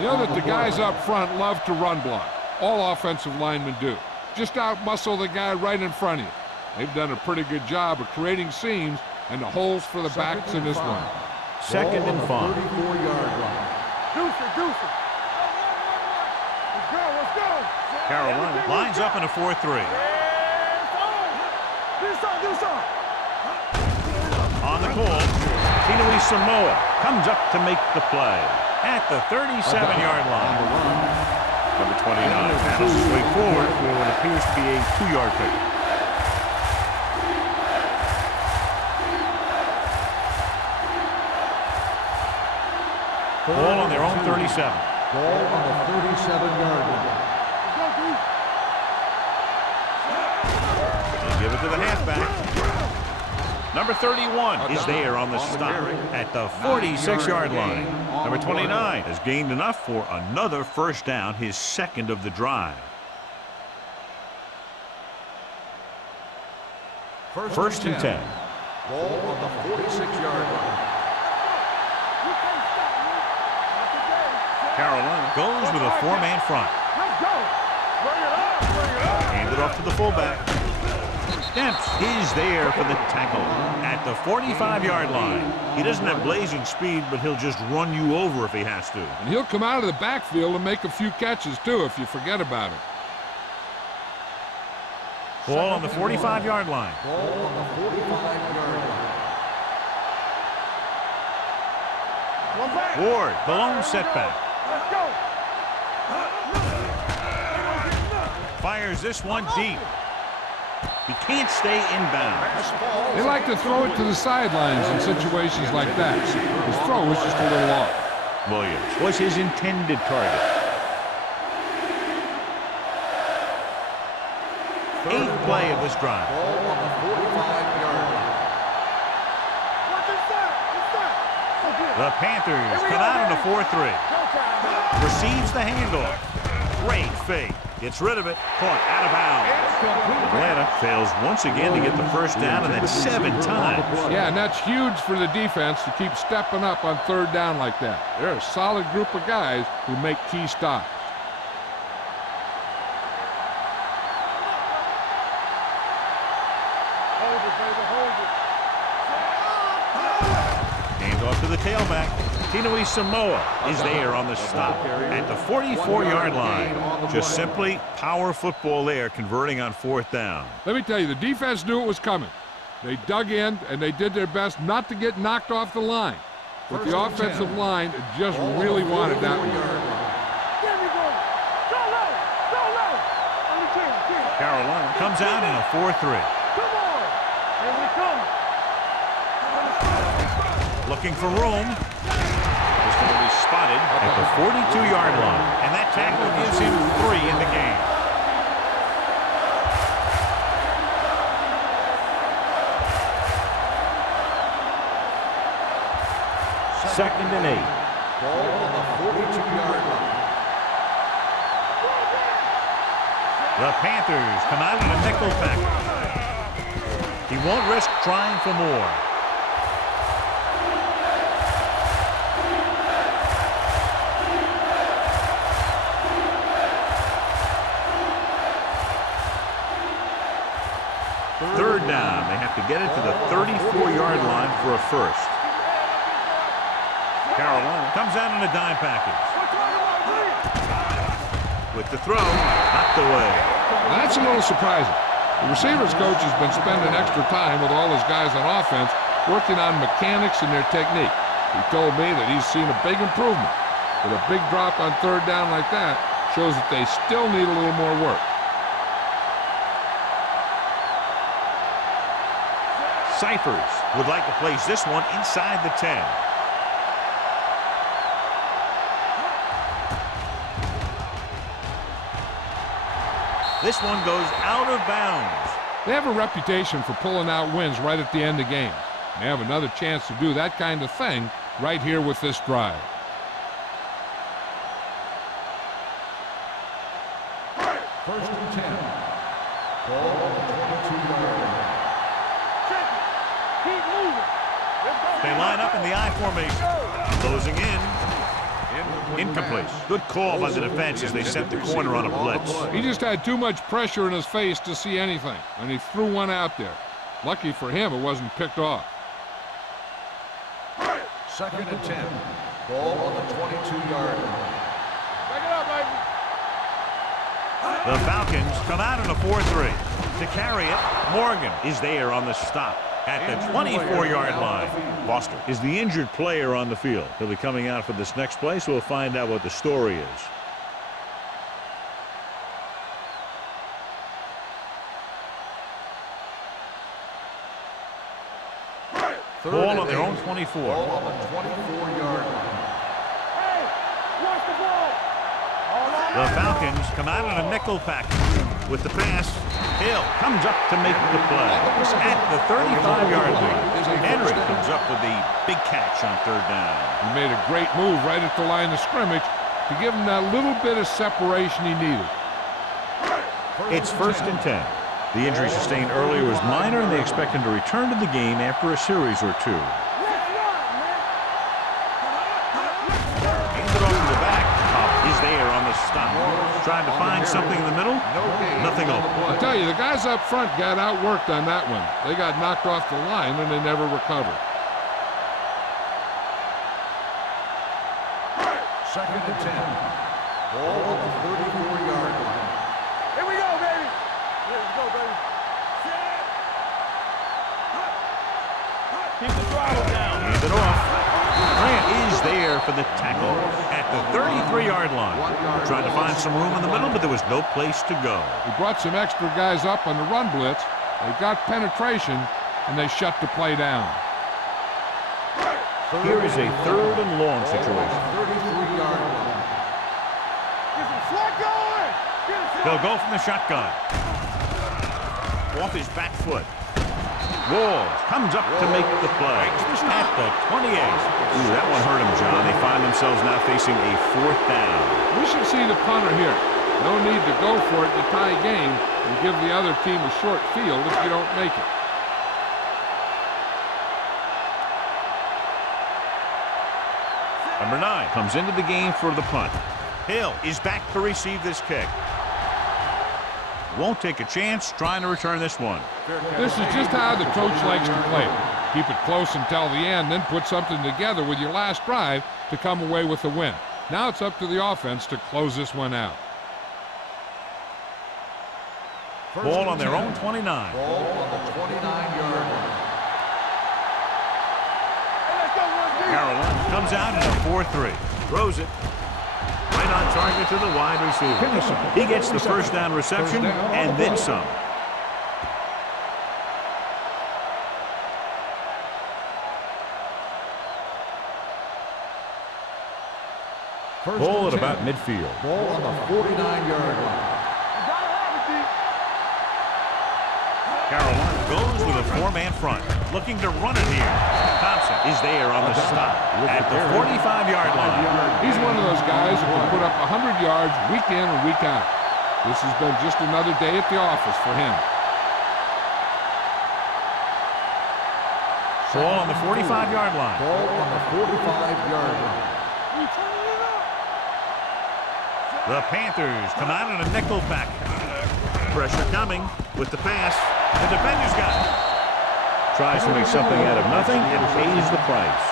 You know that the guys up front love to run block. All offensive linemen do. Just out-muscle the guy right in front of you. They've done a pretty good job of creating seams and the holes for the backs in this one. 2nd and 5. 34-yard line. Deuce it. Let's go. Carolina lines up in a 4-3. Do some. On the call, Tinui Samoa comes up to make the play at the 37-yard line. Number 29 paddles his way forward for what appears to be a 2-yard pick. Ball on their own 37. Ball on the 37-yard line. They give it to the halfback. Number 31 is there on the stop at the 46-yard line. Number 29 has gained enough for another 1st down, his 2nd of the drive. 1st and 10. Ball on the 46-yard line. Carolina goes with a 4-man front. Let's go. Bring it up. Handed off to the fullback. Demps is there for the tackle at the 45-yard line. He doesn't have blazing speed, but he'll just run you over if he has to. And he'll come out of the backfield and make a few catches, too, if you forget about it. Ball on the 45-yard line. Ball on the 45-yard line. Ward, the lone setback. Let's go. Fires this one deep. He can't stay inbound. They like to throw it to the sidelines in situations like that. His throw was just a little off. Williams was his intended target. 8th play of this drive. Ball on the 45-yard line. The Panthers come out in a 4-3. Receives the handoff. Great fake. Gets rid of it. Caught out of bounds. Atlanta fails once again to get the 1st down, and that's 7 times. Yeah, and that's huge for the defense to keep stepping up on 3rd down like that. They're a solid group of guys who make key stops. tailback. Tinui Samoa is there on the stop at the 44-yard line. Just simply power football there, converting on 4th down. Let me tell you, the defense knew it was coming. They dug in, and they did their best not to get knocked off the line. But the offensive line just really wanted that one. Carolina comes out in a 4-3. Come on! Here we come! Looking for room. Is going to be spotted at the 42-yard line. And that tackle gives him 3 in the game. Second and 8. Ball on the 42-yard line. The Panthers come out in a nickel package. He won't risk trying for more. Third down. They have to get it to the 34-yard line for a first. Carolina comes out in a dime package. With the throw, knocked away. That's a little surprising. The receivers coach has been spending extra time with all his guys on offense working on mechanics and their technique. He told me that he's seen a big improvement. But a big drop on third down like that shows that they still need a little more work. Cyphers would like to place this one inside the 10. This one goes out of bounds. They have a reputation for pulling out wins right at the end of games. They have another chance to do that kind of thing right here with this drive. First and 10. Ball on the 22-yard line. Keep moving. They line up in the I formation. Closing in. Incomplete. Good call by the defense as they sent the corner on a blitz. He just had too much pressure in his face to see anything, and he threw one out there. Lucky for him, it wasn't picked off. Second and 10. Ball on the 22-yard line. Back it up, baby. The Falcons come out in a 4-3. To carry it, Morgan is there on the stop at the 24-yard line. Foster is the injured player on the field. He'll be coming out for this next play, so we'll find out what the story is. Ball on their own 24. Ball on the 24-yard line. Hey, watch the ball. The Falcons come out in a nickel package. With the pass, Hill comes up to make the play at the 35-yard line. Henry comes up with the big catch on third down. He made a great move right at the line of scrimmage to give him that little bit of separation he needed. It's first and 10. The injury sustained earlier was minor, and they expect him to return to the game after a series or two. Hands it off to the back. Is there on the stop. Trying to find something in the middle. Nothing open. I tell you, the guys up front got outworked on that one. They got knocked off the line, and they never recovered. Second and 10. Ball on the 34-yard line. Here we go, baby. Here we go, baby. Keep the throttle down. Hand it off. Grant is there for the tackle at the 33-yard line. Trying to find some room in the middle, but there was no place to go. He brought some extra guys up on the run blitz. They got penetration, and they shut the play down. Here is a third and long situation. 33-yard line. Get some slack going. They'll go from the shotgun. Off his back foot. Walls comes up to make the play at the 28. Ooh, that one hurt him, John. They find themselves now facing a fourth down. We should see the punter here. No need to go for it to tie game and give the other team a short field if you don't make it. Number 9 comes into the game for the punt. Hill is back to receive this kick. Won't take a chance trying to return this one. This is just how the coach likes to play. Keep it close until the end, then put something together with your last drive to come away with the win. Now it's up to the offense to close this one out. Ball on their own 29. Ball on the 29-yard line. Carolina comes out in a 4-3. Throws it. Right on target to the wide receiver. He gets the first down reception and then some. Ball at about midfield. Ball on the 49-yard line. Carolina goes with a four-man front, looking to run it here. Thompson is there on the stop at the 45-yard line. He's one of those guys who can put up 100 yards week in and week out. This has been just another day at the office for him. Ball on the 45-yard line. Ball on the 45-yard line. The Panthers come out in a nickel pack. Pressure coming with the pass. The defender's got it. Tries to make something out of nothing and pays the price.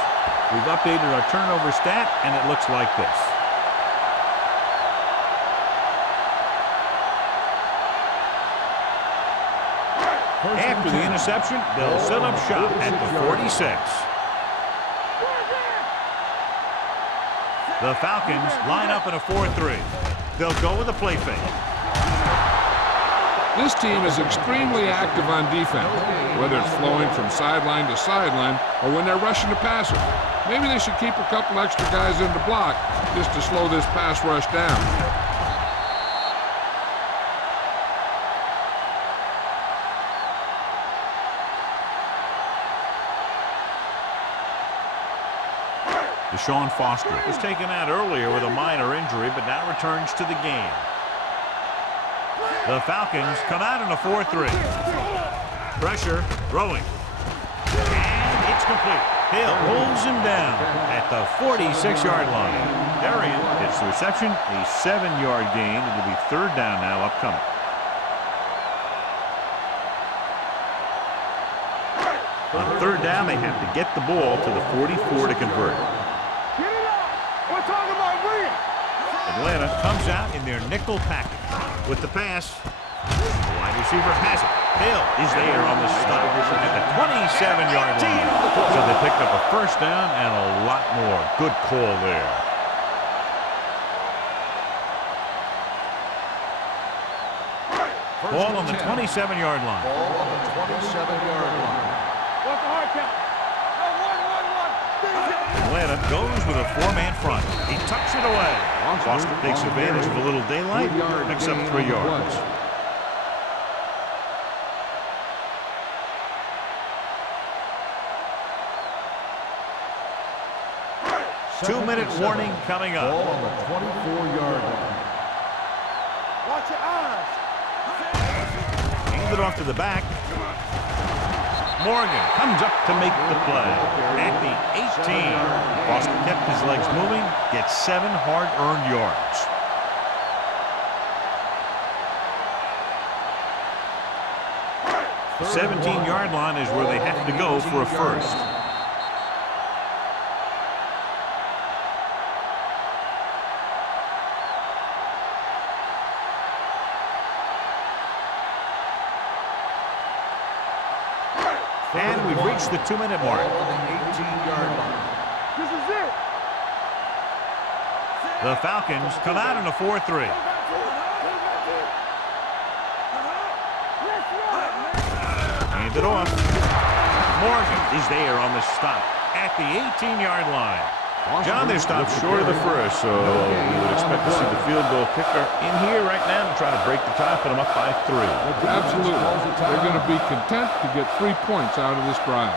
We've updated our turnover stat, and it looks like this. After the interception, they'll set up shop at the 46. The Falcons line up in a 4-3. They'll go with a play fake. This team is extremely active on defense, whether it's flowing from sideline to sideline or when they're rushing the passer. Maybe they should keep a couple extra guys in the block just to slow this pass rush down. Deshaun Foster was taken out earlier with a minor injury, but now returns to the game. The Falcons come out in a 4-3. Pressure, throwing. And it's complete. Hill holds him down at the 46-yard line. Darian gets the reception, a 7-yard gain. It'll be third down now upcoming. On third down, they have to get the ball to the 44 to convert. Atlanta comes out in their nickel package with the pass. The wide receiver has it. Hill is there on the stop at the 27-yard line. So they picked up a first down and a lot more. Good call there. Ball on the 27-yard line. Ball on the 27-yard line. What's the hard count? Atlanta goes with a four-man front. He tucks it away. Foster takes advantage of a little daylight, picks up 3 yards. Two-minute warning coming up. Ball on the 24-yard line. Watch your eyes. Hand it off to the back. Morgan comes up to make the play. At the 18, Foster kept his legs moving, gets 7 hard-earned yards. The 17-yard line is where they have to go for a first. And we've reached the 2-minute mark. Ball on the 18-yard line. This is it. The Falcons come out in a 4-3. Hand it off. Morgan is there on the stop at the 18-yard line. John, they're stopped short of the first, so we would expect to see the field goal kicker in here right now to try to break the tie, put them up by 3. Absolutely. They're going to be content to get 3 points out of this drive.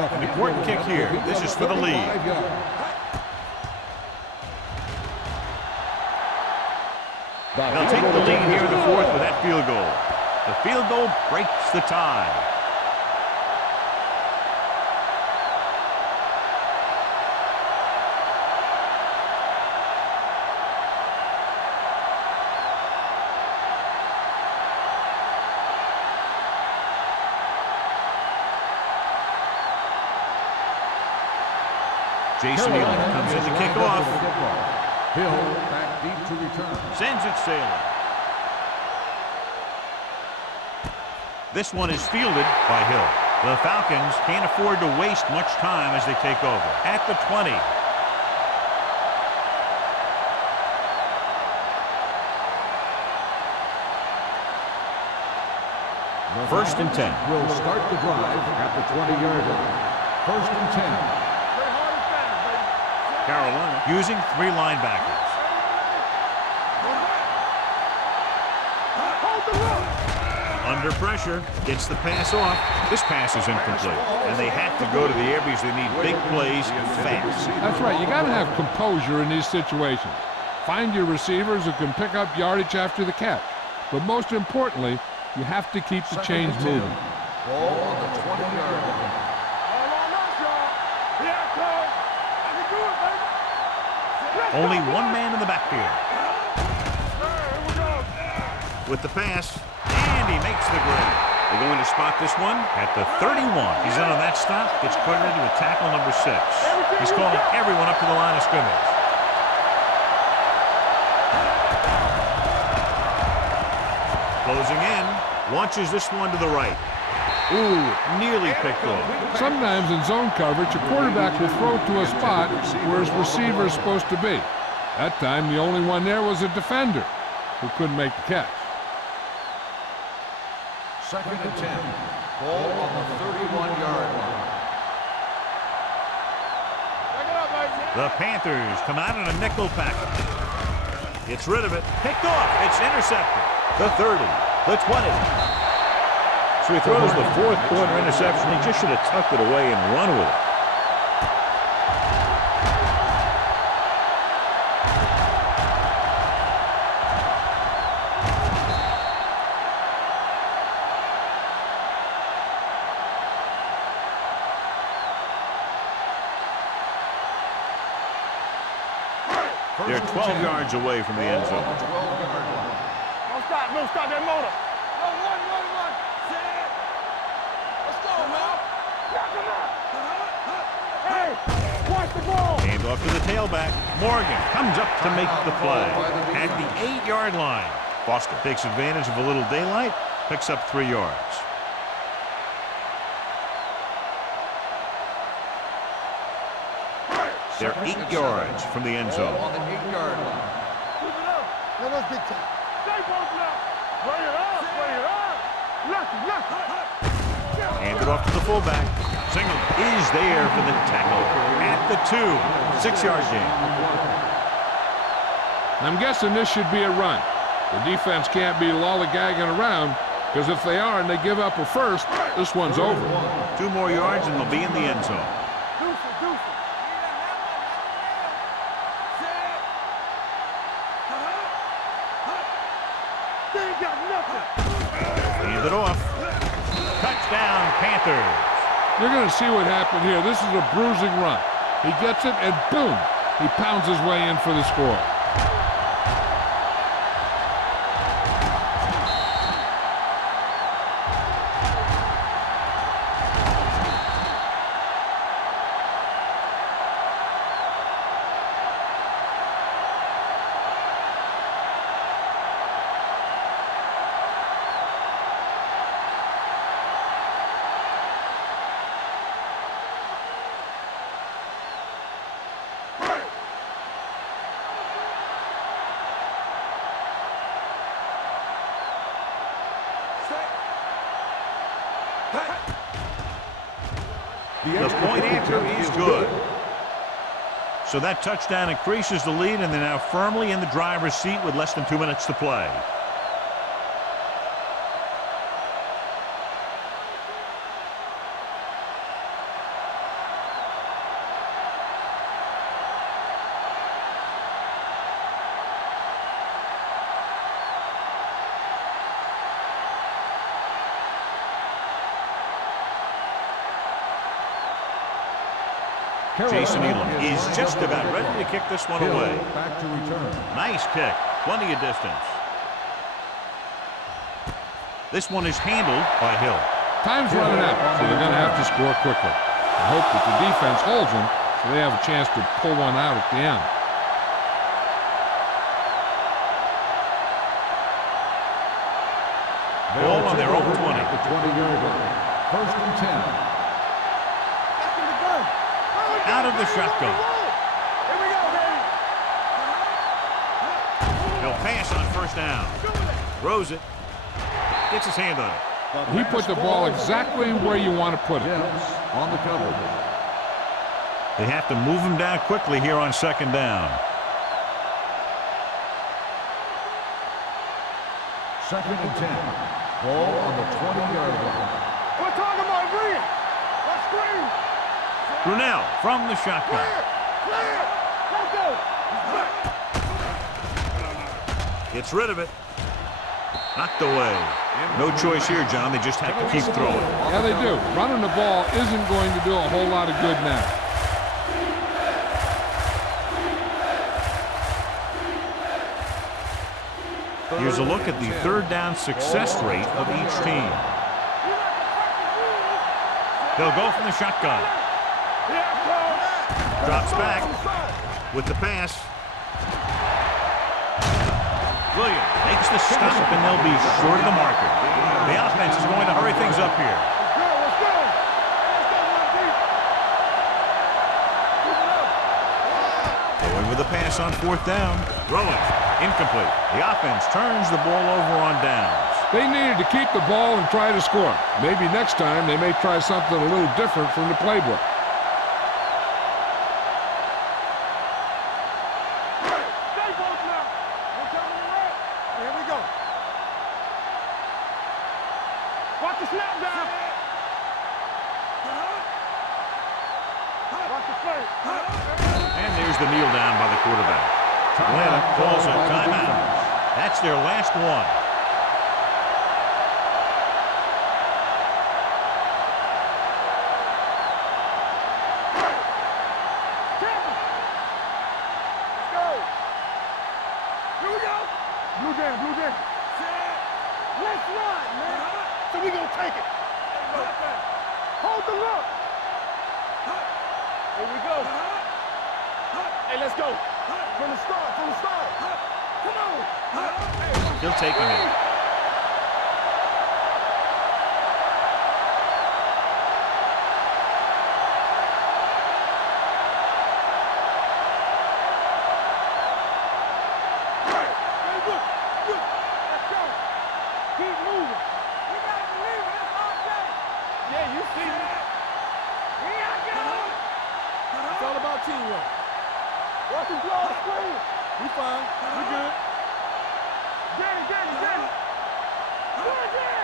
An important kick here. This is for the lead. They'll take the lead here in the 4th with that field goal. The field goal breaks the tie. Jason Elam comes in to kick off. Hill back deep to return. Sends it sailing. This one is fielded by Hill. The Falcons can't afford to waste much time as they take over. At the 20. First and 10. Will start the drive at the 20-yard line. First and 10. Carolina using 3 linebackers. Under pressure, gets the pass off. This pass is incomplete, and they have to go to the air because they need big plays fast. That's right. You got to have composure in these situations. Find your receivers who can pick up yardage after the catch. But most importantly, you have to keep the chains moving. Ball on the 20-yard line. Only one man in the backfield. With the pass, and he makes the grab. They're going to spot this one at the 31. He's in on that stop, gets credited with tackle number 6. He's calling everyone up to the line of scrimmage. Closing in, launches this one to the right. Ooh, nearly picked off. Sometimes in zone coverage, a quarterback will throw to a spot where his receiver is supposed to be. That time, the only one there was a defender who couldn't make the catch. Second and 10. Ball on the 31-yard line. The Panthers come out in a nickel package. Gets rid of it. Picked off. It's intercepted. The 30. The 20. So he throws the 4th quarter interception. He just should have tucked it away and run with it. They're 12 yards away from the end zone. Don't stop that motor. One. Set. Let's go, man. Hey, watch the ball. Hand off to the tailback. Morgan comes up to make the play at the 8-yard line. Foster takes advantage of a little daylight, picks up 3 yards. They're 8 yards from the end zone. On the 8-yard line. Keep it up. Let us big time. Stay posted up. Bring it up. Lucky. Hand it off to the fullback. Single is there for the tackle at the 2. 6-yard gain. I'm guessing this should be a run. The defense can't be lollygagging around, because if they are and they give up a first, this one's over. 2 more yards and they'll be in the end zone. Deuce. They ain't got nothing. Hand it off. Touchdown, Panthers. You're going to see what happened here. This is a bruising run. He gets it, and boom, he pounds his way in for the score. The point after is good. So that touchdown increases the lead, and they're now firmly in the driver's seat with less than 2 minutes to play. Jason Elam is just about ready to kick this one away. Back to return. Nice kick. Plenty of distance. This one is handled by Hill. Time's running out, so they're going to have to score quickly. I hope that the defense holds them so they have a chance to pull one out at the end. Ball on their own 20. At the 20-yard line. First and 10. Back in the gun. Out of the shotgun. Here we go, baby. He'll pass on first down. Throws it. Gets his hand on it. He put the ball exactly where you want to put it. Jets on the cover. They have to move him down quickly here on second down. Second and 10. Ball on the 20-yard line. We're talking about green. Let's screen. Brunell from the shotgun. Clear. Let's go. Gets rid of it. Knocked away. No choice here, John. They just have to keep throwing. Yeah, they do. Running the ball isn't going to do a whole lot of good now. Here's a look at the third down success rate of each team. They'll go from the shotgun. Drops back with the pass. Williams makes the stop, and they'll be short of the marker. The offense is going to hurry things up here. Let's go. Going with the pass on fourth down. Throwing. Incomplete. The offense turns the ball over on downs. They needed to keep the ball and try to score. Maybe next time they may try something a little different from the playbook. Stay close now. We're coming in right. Here we go. Watch the snap down. Watch the play. And there's the kneel down by the quarterback. Atlanta calls a timeout. That's their last one. Let's go. Here we go. Blue jam. Let's run, man. So we gonna take it. Hold the look. Here we go. Hey, let's go. From the start. Come on. He'll take him in. Let's go. Keep moving. We gotta believe it. It's all day. Yeah, you see me. We got go. It's all about teamwork. Watch him draw the screen. We fine. We good. Danny. Good, Dan.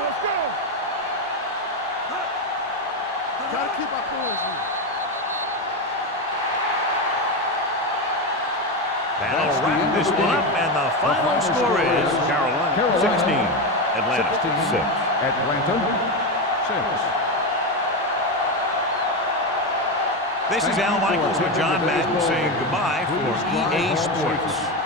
Let's go. Gotta keep our poise here. That'll wrap this one up, and the final score is Carolina 16, Atlanta 6. Atlanta 6. This is Al Michaels with John Madden saying goodbye for EA Sports.